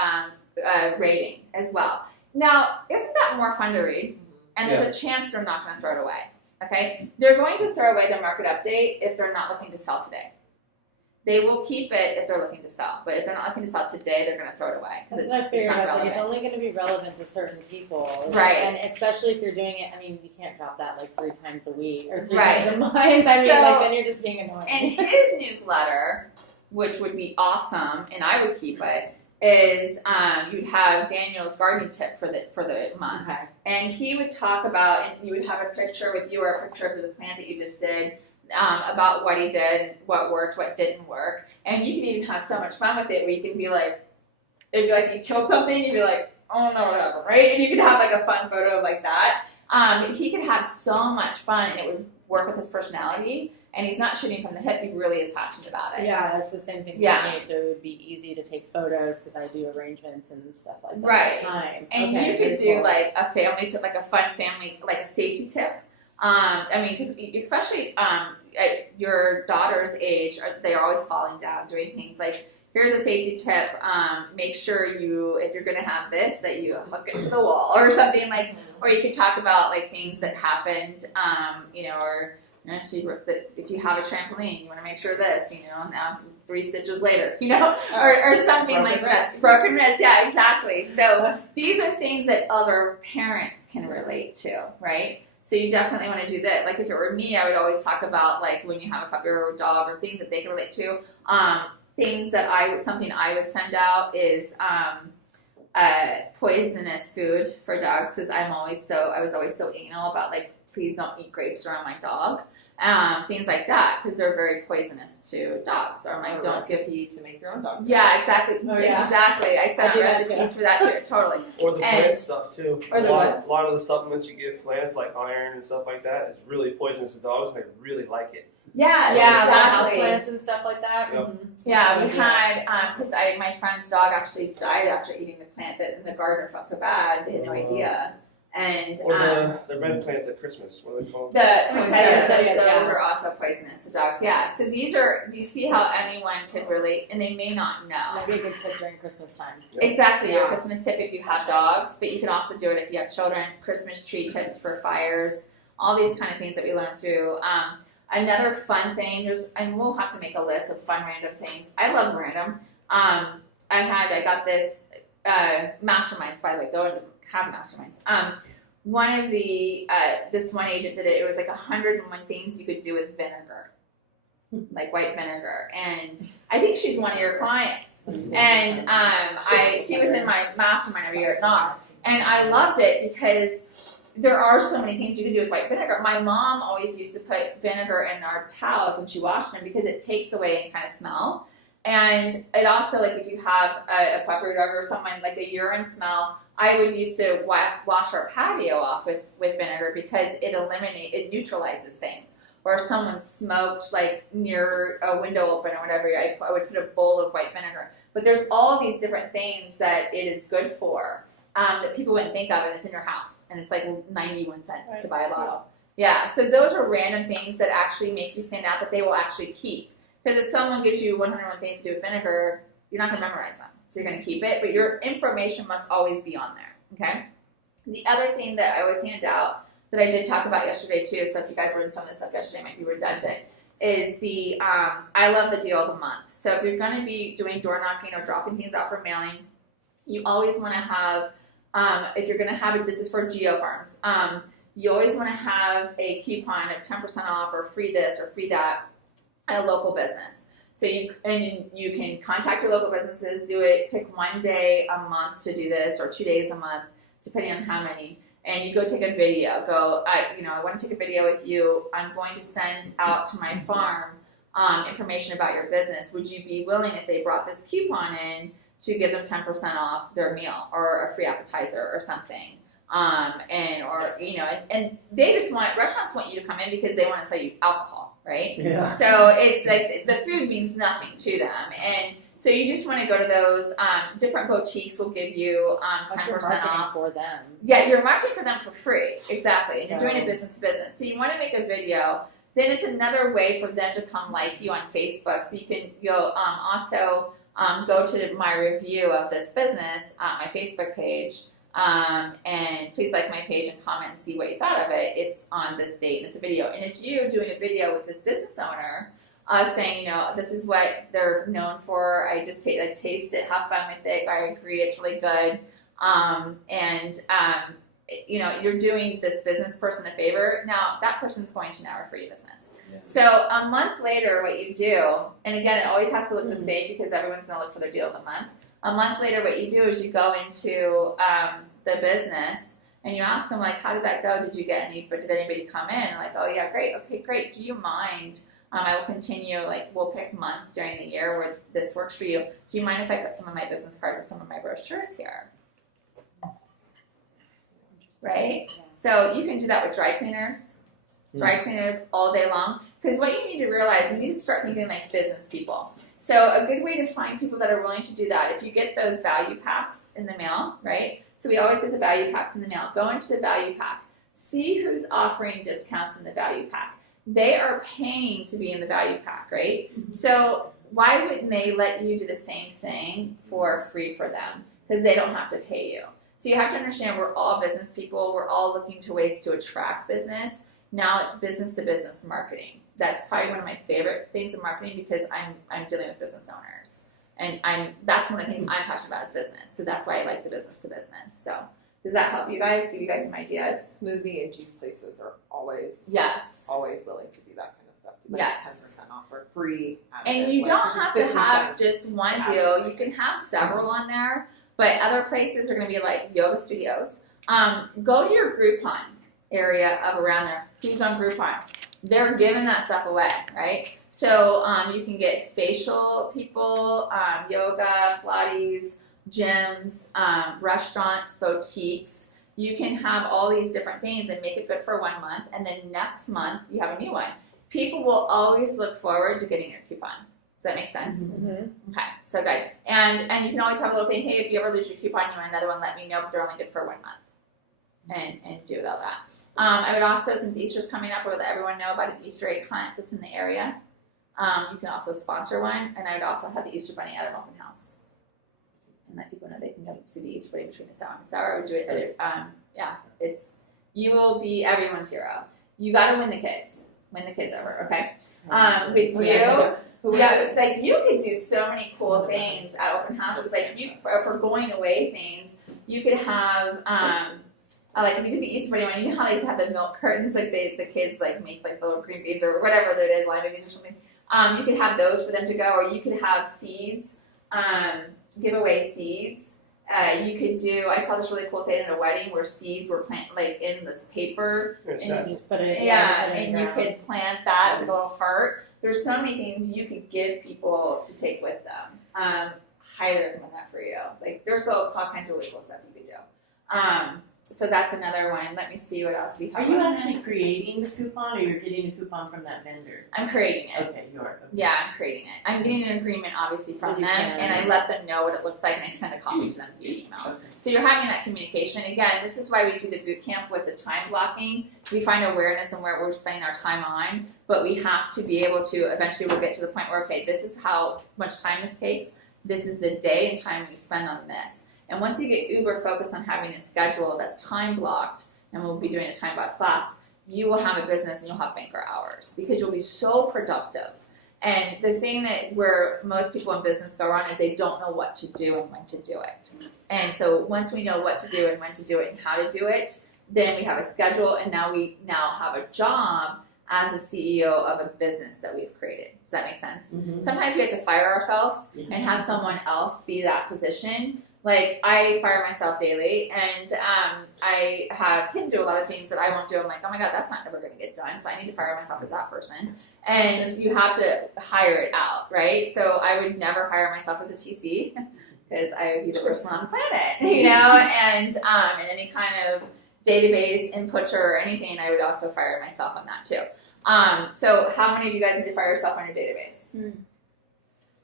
rating as well. Now, isn't that more fun to read? And there's a chance they're not going to throw it away. Okay? They're going to throw away the market update if they're not looking to sell today. They will keep it if they're looking to sell, but if they're not looking to sell today, they're going to throw it away. That's what I figured. I was like, it's only going to be relevant to certain people, right? And especially if you're doing it. I mean, you can't drop that like 3 times a week or 3 right. times a month. I mean, like then you're just being annoying. And his newsletter, which would be awesome, and I would keep it, is you'd have Daniel's gardening tip for the month, and he would talk about, and you would have a picture with you or a picture of the plant that you just did. About what he did and what worked, what didn't work. And you can even have so much fun with it where you can be like, it'd be like you killed something, you'd be like, oh no, what happened, right? And you could have like a fun photo of like that. He could have so much fun and it would work with his personality. And he's not shooting from the hip, he really is passionate about it. Yeah, that's the same thing for me. So it would be easy to take photos because I do arrangements and stuff like that all the time. And you could do like a family tip, like a fun family, like a safety tip. I mean, because especially at your daughter's age, they're always falling down, doing things like, here's a safety tip, make sure if you're going to have this, that you hook it to the wall or something like, or you could talk about like things that happened, or if you have a trampoline, you want to make sure this, now 3 stitches later, or something like that. Broken wrist, yeah, exactly. So these are things that other parents can relate to, right? So you definitely want to do that. Like if it were me, I would always talk about like when you have a puppy or a dog or things that they can relate to. Things that something I would send out is poisonous food for dogs, because I was always so anal about like, please don't eat grapes around my dog. Things like that, because they're very poisonous to dogs. Or my don't give to make your own dog. Yeah, exactly. Exactly. I sent out recipes for that too. Totally. Or the plant stuff too. Or a lot of the supplements you give plants, like iron and stuff like that, is really poisonous to dogs, and they really like it. Yeah, exactly. Houseplants and stuff like that. Yep. Mm-hmm. Yeah, we had because my friend's dog actually died after eating the plant. That the gardener felt so bad, they had no idea. And or the red plants at Christmas, what are they called? Those are also poisonous to dogs. Yeah. So these are. Do you see how anyone could relate, and they may not know. Maybe a good tip during Christmas time. Yep. Exactly, your Christmas tip if you have dogs, but you can also do it if you have children. Christmas tree tips for fires, all these kind of things that we learn through. Another fun thing, and we'll have to make a list of fun random things. I love random. I got this masterminds, by the way. Go and have masterminds. One of the this one agent did it. It was like 101 things you could do with vinegar, like white vinegar. And I think she's one of your clients. And she was in my mastermind every year at NAR, and I loved it because there are so many things you can do with white vinegar. My mom always used to put vinegar in our towels when she washed them because it takes away any kind of smell. And it also, like if you have a puppy or dog or someone, like a urine smell, I would used to wash our patio off with vinegar because it neutralizes things. Or if someone smoked like near a window open or whatever, I would put a bowl of white vinegar. But there's all these different things that it is good for that people wouldn't think of, and it's in your house. And it's like 91 cents to buy a bottle. Yeah, so those are random things that actually make you stand out that they will actually keep. Because if someone gives you 101 things to do with vinegar, you're not going to memorize them. So you're going to keep it, but your information must always be on there, okay? The other thing that I always hand out that I did talk about yesterday too, so if you guys learned some of this stuff yesterday, it might be redundant, is the I love the deal of the month. So if you're going to be doing door knocking or dropping things out for mailing, you always want to have if you're going to have it, this is for geofarms, you always want to have a coupon of 10% off or free this or free that at a local business. So you can contact your local businesses, do it, pick one day a month to do this or 2 days a month, depending on how many. And you go take a video. I want to take a video with you. I'm going to send out to my farm information about your business. Would you be willing, if they brought this coupon in, to give them 10% off their meal or a free appetizer or something. And they just restaurants want you to come in because they want to sell you alcohol, right? Yeah. So it's like the food means nothing to them. And so you just want to go to those different boutiques will give you 10% off. for them. Yeah, you're marketing for them for free. Exactly. And you're doing So- it business to business. So you want to make a video. Then it's another way for them to come like you on Facebook. So you can also go to my review of this business on my Facebook page. And please like my page and comment and see what you thought of it. It's on this date and it's a video. And it's you doing a video with this business owner saying, this is what they're known for. I just taste it, have fun with it. I agree, it's really good. You're doing this business person a favor. Now, that person's going to now refer you business. Yeah. So a month later, what you do, and again, it always has to look the same because everyone's going to look for their deal of the month. A month later, what you do is you go into the business and you ask them, like, how did that go? Did you get any, but did anybody come in? Like, oh, yeah, great. Okay, great. Do you mind? I will continue, we'll pick months during the year where this works for you. Do you mind if I put some of my business cards and some of my brochures here? Right? So you can do that with dry cleaners. Dry cleaners all day long. Because what you need to realize, you need to start thinking like business people. So a good way to find people that are willing to do that, if you get those value packs in the mail, right? So we always get the value packs in the mail. Go into the value pack. See who's offering discounts in the value pack. They are paying to be in the value pack, right? So why wouldn't they let you do the same thing for free for them? Because they don't have to pay you. So you have to understand we're all business people. We're all looking to ways to attract business. Now it's business to business marketing. That's probably one of my favorite things in marketing because I'm dealing with business owners. And that's one of the things I'm passionate about is business. So that's why I like the business to business. So does that help you guys? Give you guys some ideas? Smoothie and juice places are always willing to do that kind of stuff. To 10% off or free. And you don't have to have just one deal. You can have several on there. But other places are going to be like yoga studios. Go to your Groupon area of around there. Who's on Groupon? They're giving that stuff away, right? So you can get facial people, yoga, Pilates, gyms, restaurants, boutiques. You can have all these different things and make it good for 1 month, and then next month you have a new one. People will always look forward to getting your coupon. Does that make sense? Mm-hmm. Okay, so good. And you can always have a little thing, hey, if you ever lose your coupon, you want another one, let me know, but they're only good for 1 month. And do all that. I would also, since Easter's coming up, I would let everyone know about an Easter egg hunt that's in the area. You can also sponsor one, and I would also have the Easter Bunny at an open house. And let people know they can go see the Easter Bunny between the sour and the sour. I would do it at you will be everyone's hero. You got to win the kids. Win the kids over, okay? You could do so many cool things at open houses. Like for going away things, you could have like if you did the Easter Bunny one, you know how they have the milk curtains, like the kids like make like little green beans or whatever it is, lima beans or something. You could have those for them to go, or you could have seeds, give away seeds. You could do. I saw this really cool thing at a wedding where seeds were planted like in this paper, and you just put it. and you could plant that as like a little heart. There's so many things you could give people to take with them. Highly recommend that for you. Like there's all kinds of really cool stuff you could do. So that's another one. Let me see what else we have. Are you on actually there. creating the coupon, or you're getting a coupon from that vendor? I'm creating it. Okay, you are. Okay. Yeah, I'm creating it. I'm getting an agreement, obviously, from You them, can. and I let them know what it looks like, and I send a copy to them via email. Okay. So you're having that communication. Again, this is why we do the boot camp with the time blocking. We find awareness and where we're spending our time on, but we have to be able to, eventually we'll get to the point where, okay, this is how much time this takes. This is the day and time we spend on this. And once you get uber focused on having a schedule that's time blocked, and we'll be doing a time block class, you will have a business and you'll have banker hours because you'll be so productive. And the thing that where most people in business go wrong is they don't know what to do and when to do it. And so once we know what to do and when to do it and how to do it, then we have a schedule, and now we have a job as the CEO of a business that we've created. Does that make sense? Mm-hmm. Sometimes we have to fire ourselves and have someone else be that position. Like, I fire myself daily, and I have him do a lot of things that I won't do. I'm like, oh my God, that's not ever going to get done, so I need to fire myself as that person. And you have to hire it out, right? So I would never hire myself as a TC, because I would be the worst one on the planet, you know, and any kind of database input or anything, I would also fire myself on that too. So how many of you guys need to fire yourself on your database?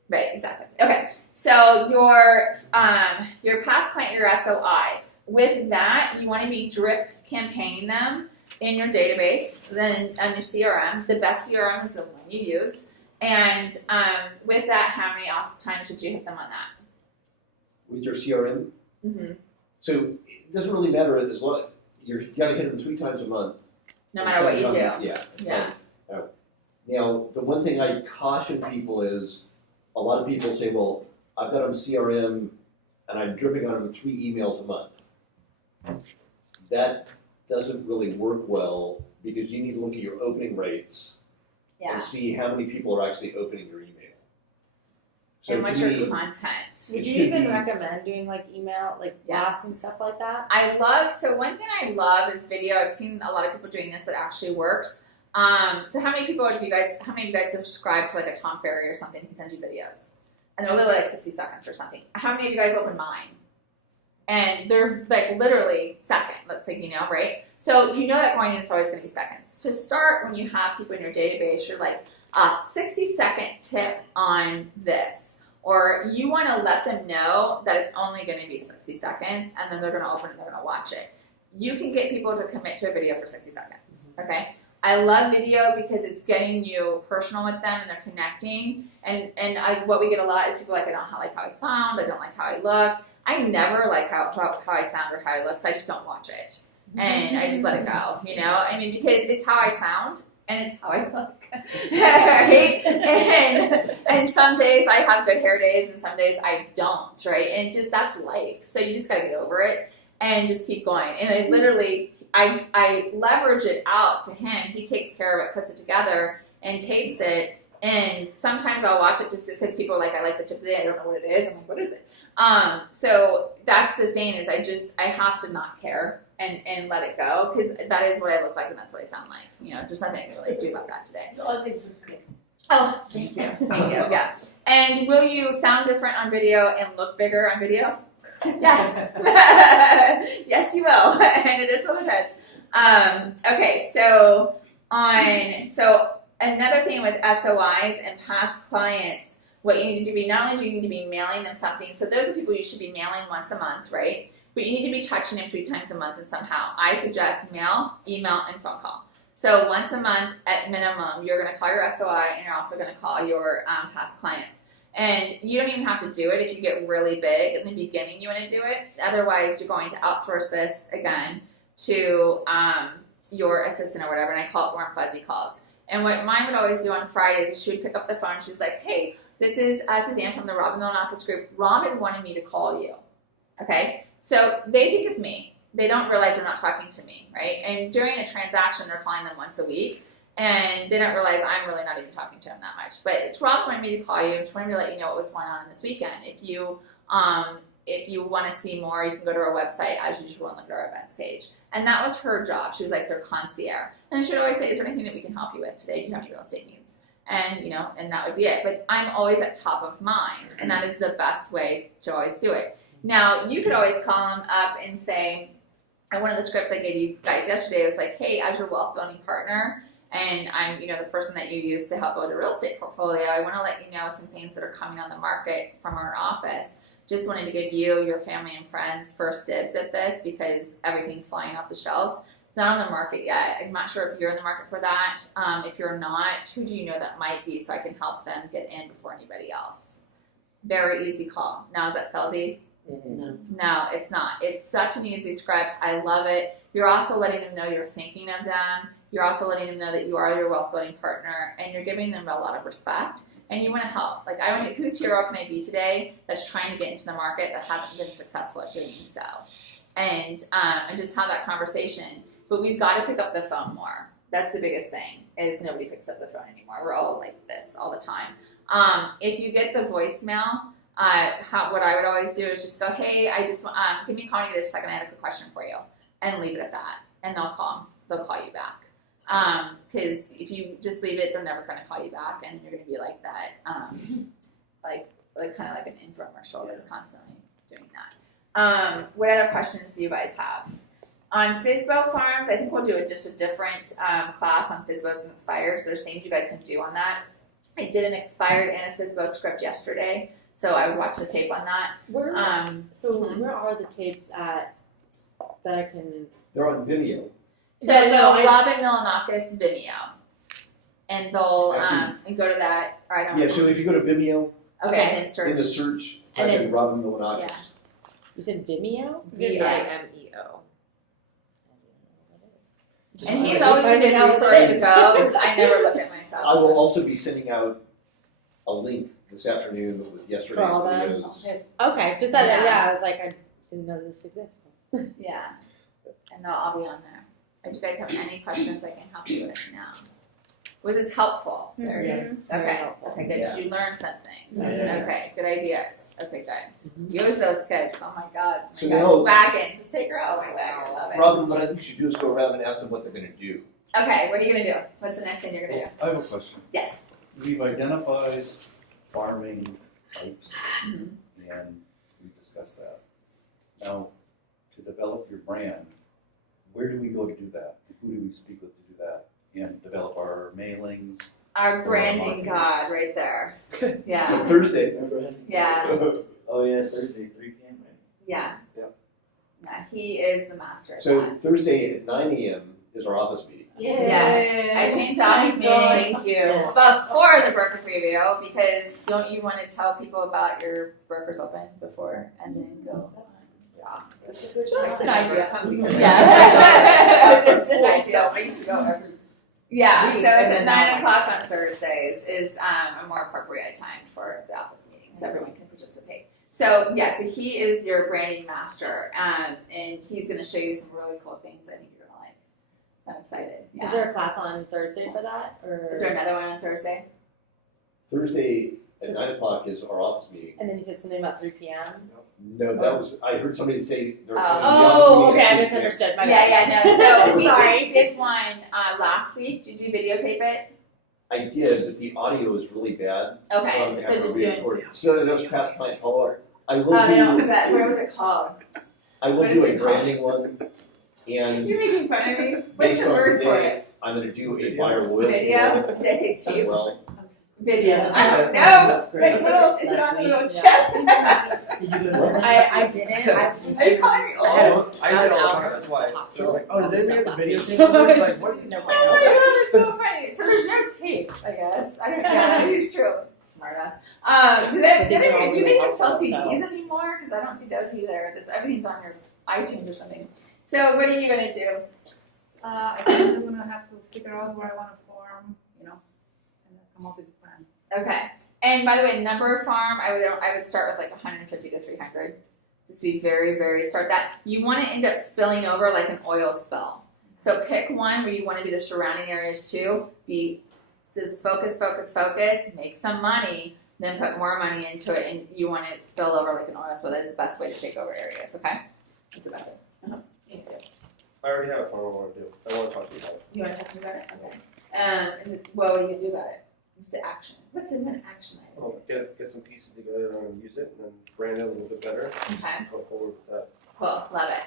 Right, exactly. Okay, so your past client, your SOI, with that, you want to be drip campaigning them in your database, then on your CRM. The best CRM is the one you use. And with that, how many times should you hit them on that? With your CRM? Mm-hmm. So it doesn't really matter as long, you got to hit them 3 times a month. No matter what you do. Yeah. Now, the one thing I caution people is, a lot of people say, well, I've got them CRM and I'm dripping on them 3 emails a month. That doesn't really work well because you need to look at your opening rates and see how many people are actually opening your email. So and what's your content? Would you even recommend doing like email, like blasts and stuff like that? So one thing I love is video. I've seen a lot of people doing this that actually works. So how many of you guys subscribe to like a Tom Ferry or something? He sends you videos. And they're literally like 60 seconds or something. How many of you guys open mine? And they're like literally second, let's say, you know, right? So you know that going in, it's always going to be seconds. To start, when you have people in your database, you're like, 60-second tip on this. Or you want to let them know that it's only going to be 60 seconds, and then they're going to open it and they're going to watch it. You can get people to commit to a video for 60 seconds, okay? I love video because it's getting you personal with them and they're connecting. And what we get a lot is people like, I don't like how I sound, I don't like how I look. I never like how I sound or how I look, so I just don't watch it. And I just let it go, you know? I mean, because it's how I sound and it's how I look, right? And some days I have good hair days and some days I don't, right? And just that's life. So you just gotta get over it and just keep going. And I literally, I leverage it out to him. He takes care of it, puts it together, and tapes it. And sometimes I'll watch it just because people are like, I like the tip of the day. I don't know what it is. I'm like, what is it? So that's the thing is I have to not care and let it go because that is what I look like and that's what I sound like. You know, there's nothing I can really do about that today. Oh, thank you. Thank you. Yeah. And will you sound different on video and look bigger on video? Yes. Yes, you will. And it is what it is. Okay, so another thing with SOIs and past clients, what you need to do, not only do you need to be mailing them something, so those are people you should be mailing once a month, right? But you need to be touching them 3 times a month and somehow. I suggest mail, email, and phone call. So once a month at minimum, you're going to call your SOI and you're also going to call your past clients. And you don't even have to do it if you get really big. In the beginning, you want to do it. Otherwise, you're going to outsource this again to your assistant or whatever. And I call it warm, fuzzy calls. And what mine would always do on Fridays is she would pick up the phone. She was like, hey, this is Suzanne from the Robin Milonakis group. Robin wanted me to call you. Okay? So they think it's me. They don't realize they're not talking to me, right? And during a transaction, they're calling them once a week. And they don't realize I'm really not even talking to them that much. But it's Robin wanted me to call you. Just wanted to let you know what was going on this weekend. If you want to see more, you can go to our website as usual and look at our events page. And that was her job. She was like their concierge. And she would always say, is there anything that we can help you with today? Do you have any real estate needs? And, you know, and that would be it. But I'm always at top of mind. And that is the best way to always do it. Now, you could always call them up and say, and one of the scripts I gave you guys yesterday was like, hey, as your wealth building partner, and I'm, you know, the person that you use to help build a real estate portfolio, I want to let you know some things that are coming on the market from our office. Just wanted to give you, your family and friends, first dibs at this because everything's flying off the shelves. It's not on the market yet. I'm not sure if you're in the market for that. If you're not, who do you know that might be so I can help them get in before anybody else? Very easy call. Now, is that salesy? No, it's not. It's such an easy script. I love it. You're also letting them know you're thinking of them. You're also letting them know that you are your wealth building partner, and you're giving them a lot of respect. And you want to help. Like, I want to, whose hero can I be today that's trying to get into the market that hasn't been successful at doing so? And just have that conversation. But we've got to pick up the phone more. That's the biggest thing. Is nobody picks up the phone anymore. We're all like this all the time. If you get the voicemail. What I would always do is just go, hey, I just give me a call in just a second. I had a quick question for you, and leave it at that. And they'll call you back. Because if you just leave it, they're never going to call you back, and you're going to be like that, like like kind of like an infomercial that's constantly doing that. What other questions do you guys have? On FSBO farms, I think we'll do just a different class on FSBOs and expires. There's things you guys can do on that. I did an expired and a FSBO script yesterday, so I would watch the tape on that. Where are the tapes at that I can? They're on Vimeo. So Robin Milonakis Vimeo, and they'll and go to that. Or I don't. Yeah, so if you go to Vimeo, okay, and then search in the search, and type then in Robin Milonakis. Yeah. You said Vimeo? Vimeo. And he's always a good resource to go because I never look at myself. I will also be sending out a link this afternoon with yesterday's For all that? videos. Okay, just that. Yeah, I was like, I didn't know this existed. Yeah, and I'll be on there. If you guys have any questions, I can help you with now. Was this helpful? There it is. Okay. Okay, good. Yeah. Did you learn something? Yes. Okay, good ideas. Okay, good. Use those kids. Oh my God. So my now- God. Wagon. Just take her out of my wagon. Love it. Robin, what I think you should do is go around and ask them what they're going to do. Okay, what are you gonna do? What's the next thing you're gonna do? I have a question. Yes. We've identified farming types Mhm. and we discussed that. Now, to develop your brand, where do we go to do that? Who do we speak with to do that? And develop our mailings? Our branding god right there. Yeah. So Thursday. Yeah. Oh yeah, Thursday, 3 p.m. Right? Yeah. Yep. Yeah, he is the master of So that. Thursday at 9 a.m. is our office meeting. Yes. I changed office meeting Thank you. before the broker preview because don't you want to tell people about your brokers open before and then go? Yeah. Just an idea. Yeah. It's an idea. I used to go every Yeah, week, so it's and at then 9 now- o'clock on Thursdays is a more appropriate time for the office meeting, so everyone can participate. So yeah, so he is your branding master, and he's going to show you some really cool things I think you're going to like. So I'm excited. Yeah. Is there a class on Thursday for that, or Is there another one on Thursday? Thursday at 9 o'clock is our office meeting. And then you said something about 3 p.m. No, that was, I heard somebody say they're coming to the Oh, office okay, I meeting. misunderstood. My Yeah, bad. yeah, no. So we Sorry. just did one last week. Did you videotape it? I did, but the audio is really bad. So I'm Okay, gonna so have to just doing. re-record it. So that was past my color. I will They don't. do, What was it called? I will what do is a it called? branding one, and You're making fun of me. What's based the on word for today, it? I'm gonna do a buyer loyalty Video? one Did I say as tape? well. Video. Yeah, I don't that's know. great. Like little, is it Last on the week, little yeah. chip? Did you go to I didn't. I just, Are you calling me I had old? I say it all the time, that's why. They're like, oh, did they have the video tape? So Like, it's- what? no Oh my god, it's so funny. So there's no tape, I guess. I don't know. Yeah, it's true. Smart ass. Do But these they are all do really they even sell helpful, CDs so. anymore? Because I don't see those either. That's everything's on your iTunes or something. So what are you gonna do? I think I'm gonna have to figure out where I want to farm, and then come up with a plan. Okay. And by the way, number farm, I would start with like 150 to 300. Just be very, very start that. You want to end up spilling over like an oil spill. So pick one where you want to do the surrounding areas too. Be just focus, make some money, then put more money into it, and you want it to spill over like an oil spill. That's the best way to take over areas. Okay. That's the best way. I already have a farm I want to do. I want to talk to you about it. You want to talk to me about it? Okay. And what are you gonna do about it? What's the action? What's an action item? I'll get some pieces together and use it, and then brand it a little bit better. Okay. Go forward with that. Cool. Love it.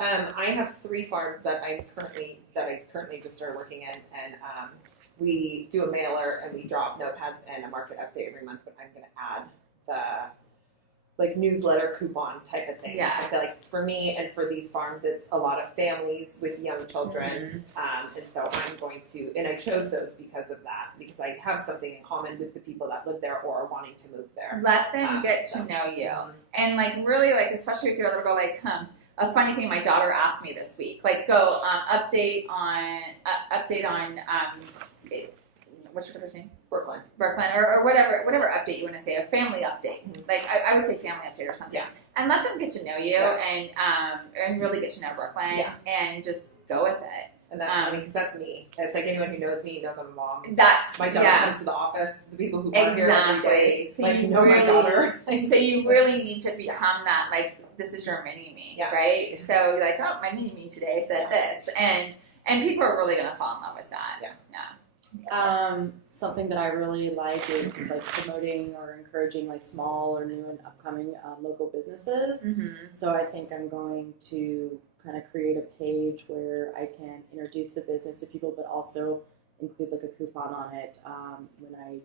I have 3 farms that I currently just started working in, and we do a mailer and we drop notepads and a market update every month. But I'm going to add the newsletter coupon type of thing. Yeah. I feel like for me and for these farms, it's a lot of families with young children, and so I'm going to, and I chose those because of that, because I have something in common with the people that live there or are wanting to move there. Let them get to know you. And like really like especially with your little girl, like a funny thing my daughter asked me this week, like go update on what's your daughter's name? Brooklyn. or whatever update you want to say, a family update. Like I would say family update or something. Yeah. And let them get to know you and really get to know Brooklyn and just go with it. And that's funny because that's me. It's like anyone who knows me knows I'm a mom. That's My daughter comes to the office. The people who are here every day, exactly. So like, you know my really, daughter. so you really need to become that. Like this is your mini me, Yeah. right? So you're like, oh, my mini me today said this, and people are really gonna fall in love with that. Yeah. Yeah. So something that I really like is like promoting or encouraging like small or new and upcoming local businesses. So I think I'm going to kind of create a page where I can introduce the business to people, but also include like a coupon on it when I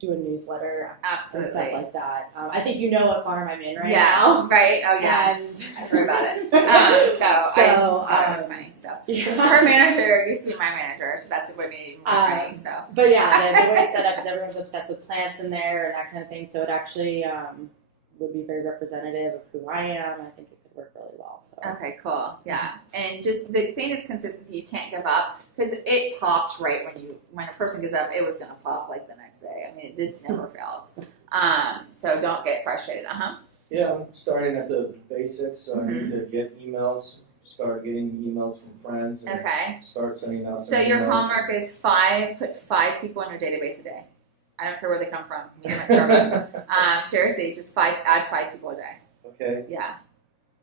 do a newsletter and stuff like that. I think you know what farm I'm in right now. Right. Oh yeah. And I heard about it. I thought it was funny. So yeah. her manager used to be my manager, so that's what made it even more funny. So, but yeah, the way it's set up is everyone's obsessed with plants in there and that kind of thing. So it actually would be very representative of who I am. I think it could work really well. So okay, cool. Yeah, and just the thing is consistency. You can't give up because it pops right when a person gives up. It was gonna pop like the next day. I mean, it never fails. So don't get frustrated. Yeah, I'm starting at the basics. So I need to get emails. Start getting emails from friends. And start sending out. So your homework is put 5 people in your database a day. I don't care where they come from. Meet them at Starbucks. Seriously, just add 5 people a day. Okay. Yeah.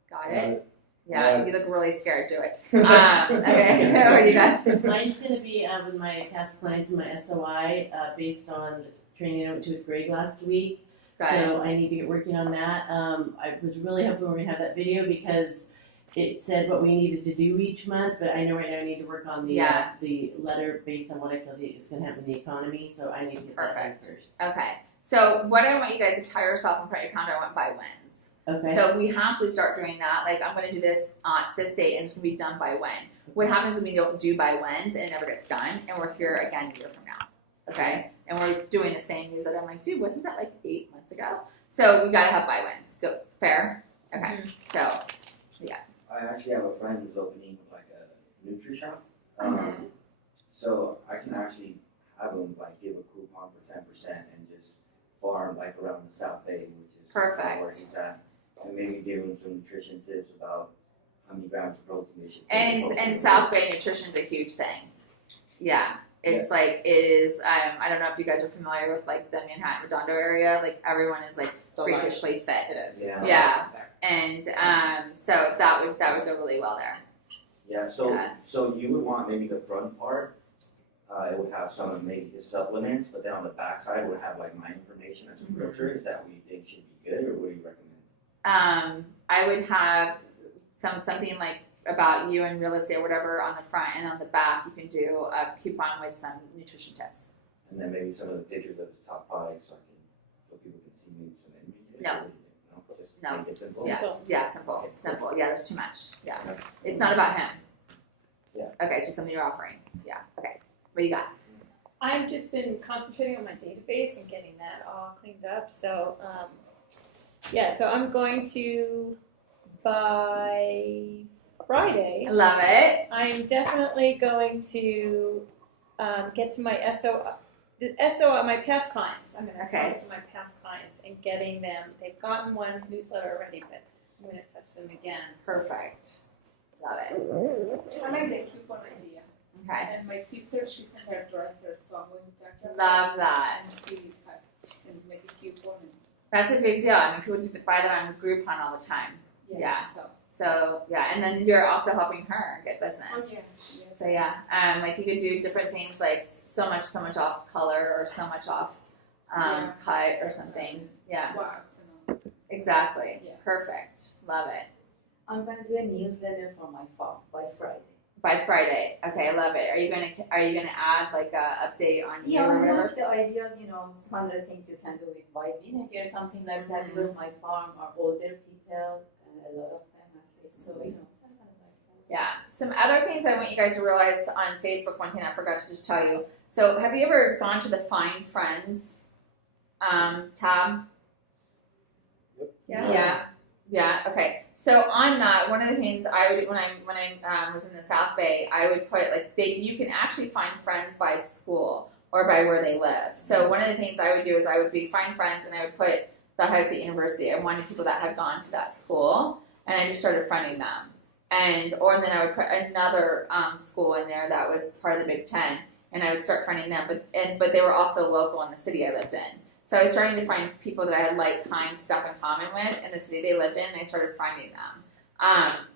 Got it? Yeah, you look really scared. Do it. Okay, what do you got? Mine's going to be with my past clients and my SOI based on training I went to with Greg last week. So I need to get working on that. I was really hoping we were going to have that video because it said what we needed to do each month, but I know right now I need to work on the letter based on what I feel is going to happen in the economy, so I need to get that done first. Okay, so what I want you guys to tell yourself and put in your calendar, I want by wins. Okay. So we have to start doing that. Like, I'm going to do this on this date, and it's going to be done by when. What happens when we don't do by wins and it never gets done, and we're here again a year from now, okay? And we're doing the same newsletter. I'm like, dude, wasn't that like 8 months ago? So we got to have by wins. Go. Fair? Okay, so, yeah. I actually have a friend who's opening like a Nutri shop. So I can actually have them like give a coupon for 10% and just farm like around the South Bay, which is where he's at, and maybe give them some nutrition tips about how many grams of protein they should take. And South Bay nutrition is a huge thing. Yeah. It's like, it is, I don't know if you guys are familiar with like the Manhattan Redondo area, like everyone is like freakishly fit. Yeah. And so that would go really well there. Yeah, so you would want maybe the front part, it would have some of maybe his supplements, but then on the back side it would have like my information as a realtor. Is that what you think should be good, or what do you recommend? I would have something like about you and real estate or whatever on the front, and on the back you can do a coupon with some nutrition tips. And then maybe some of the pictures of his top products so people can see maybe some images. No. Make it simple. Yeah, simple. Simple. Yeah, there's too much. Yeah. It's not about him. Yeah. Okay, it's just something you're offering. Yeah. Okay. What do you got? I've just been concentrating on my database and getting that all cleaned up. So, so I'm going to, by Friday. I love it. I'm definitely going to get to my SO, my past clients. I'm going to talk to my past clients and getting them. They've gotten one newsletter already, but I'm going to touch them again. Perfect. Love it. I like the coupon idea. Okay. And my sister, she sent her dresser, so I'm going to check her. Love that. And see if I can make a coupon. That's a big deal. I mean, people buy that on Groupon all the time. Yeah. So yeah, and then you're also helping her get business. Oh, yeah. So yeah, like you could do different things like so much off color or so much off cut or something. Yeah. Wax and all. Exactly. Yeah. Perfect. Love it. I'm gonna do a newsletter for my farm by Friday. By Friday. Okay, I love it. Are you gonna add like a update on you Yeah, or one whatever? of the ideas, some of the things you can do with white vinegar, something like that. Because my farm are older people, a lot of them at least. So Yeah. Some other things I want you guys to realize on Facebook. One thing I forgot to just tell you. So, have you ever gone to the Find Friends tab? Yeah. Yeah. Okay. So on that, one of the things I would when I was in the South Bay, I would put like you can actually find friends by school or by where they live. So one of the things I would do is I would find friends and I would put the Ohio State University. I wanted people that had gone to that school, and I just started friending them. And then I would put another school in there that was part of the Big Ten, and I would start friending them. But they were also local in the city I lived in. So I was starting to find people that I had like kind stuff in common with in the city they lived in, and I started finding them.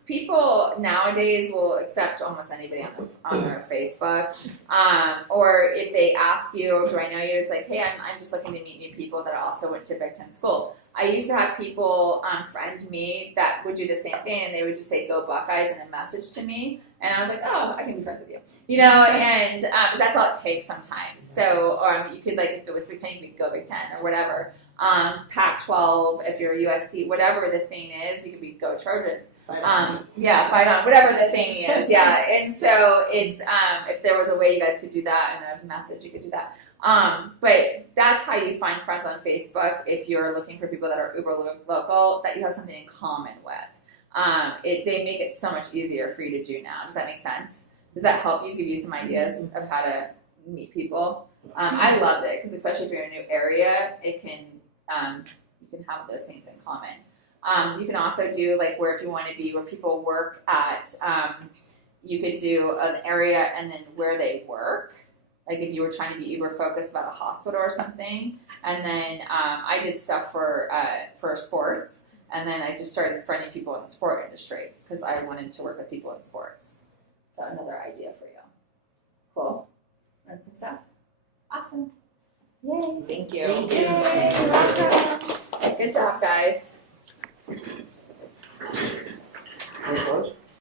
People nowadays will accept almost anybody on their Facebook, or if they ask you, "Do I know you?" It's like, "Hey, I'm just looking to meet new people that also went to Big Ten school." I used to have people friend me that would do the same thing, and they would just say "Go Buckeyes" in a message to me, and I was like, "Oh, I can be friends with you," and that's all it takes sometimes. So, you could if it was Big Ten, you could go Big Ten or whatever. Pac-12, if you're USC, whatever the thing is, you could be Go Trojans. Fight on, whatever the thing is, and so it's if there was a way you guys could do that in a message, you could do that. But that's how you find friends on Facebook if you're looking for people that are uber local that you have something in common with. They make it so much easier for you to do now. Does that make sense? Does that help you? Give you some ideas of how to meet people? I loved it because especially if you're in a new area, it can you can have those things in common. You can also do where if you want to be where people work at, you could do an area and then where they work. Like if you were trying to be uber focused about a hospital or something. And then I did stuff for sports, and then I just started friending people in the sport industry because I wanted to work with people in sports. So another idea for you. Cool. Learn some stuff. Awesome. Yay. Thank you. Thank you. Yay. Welcome. Good job, guys. Thanks so much.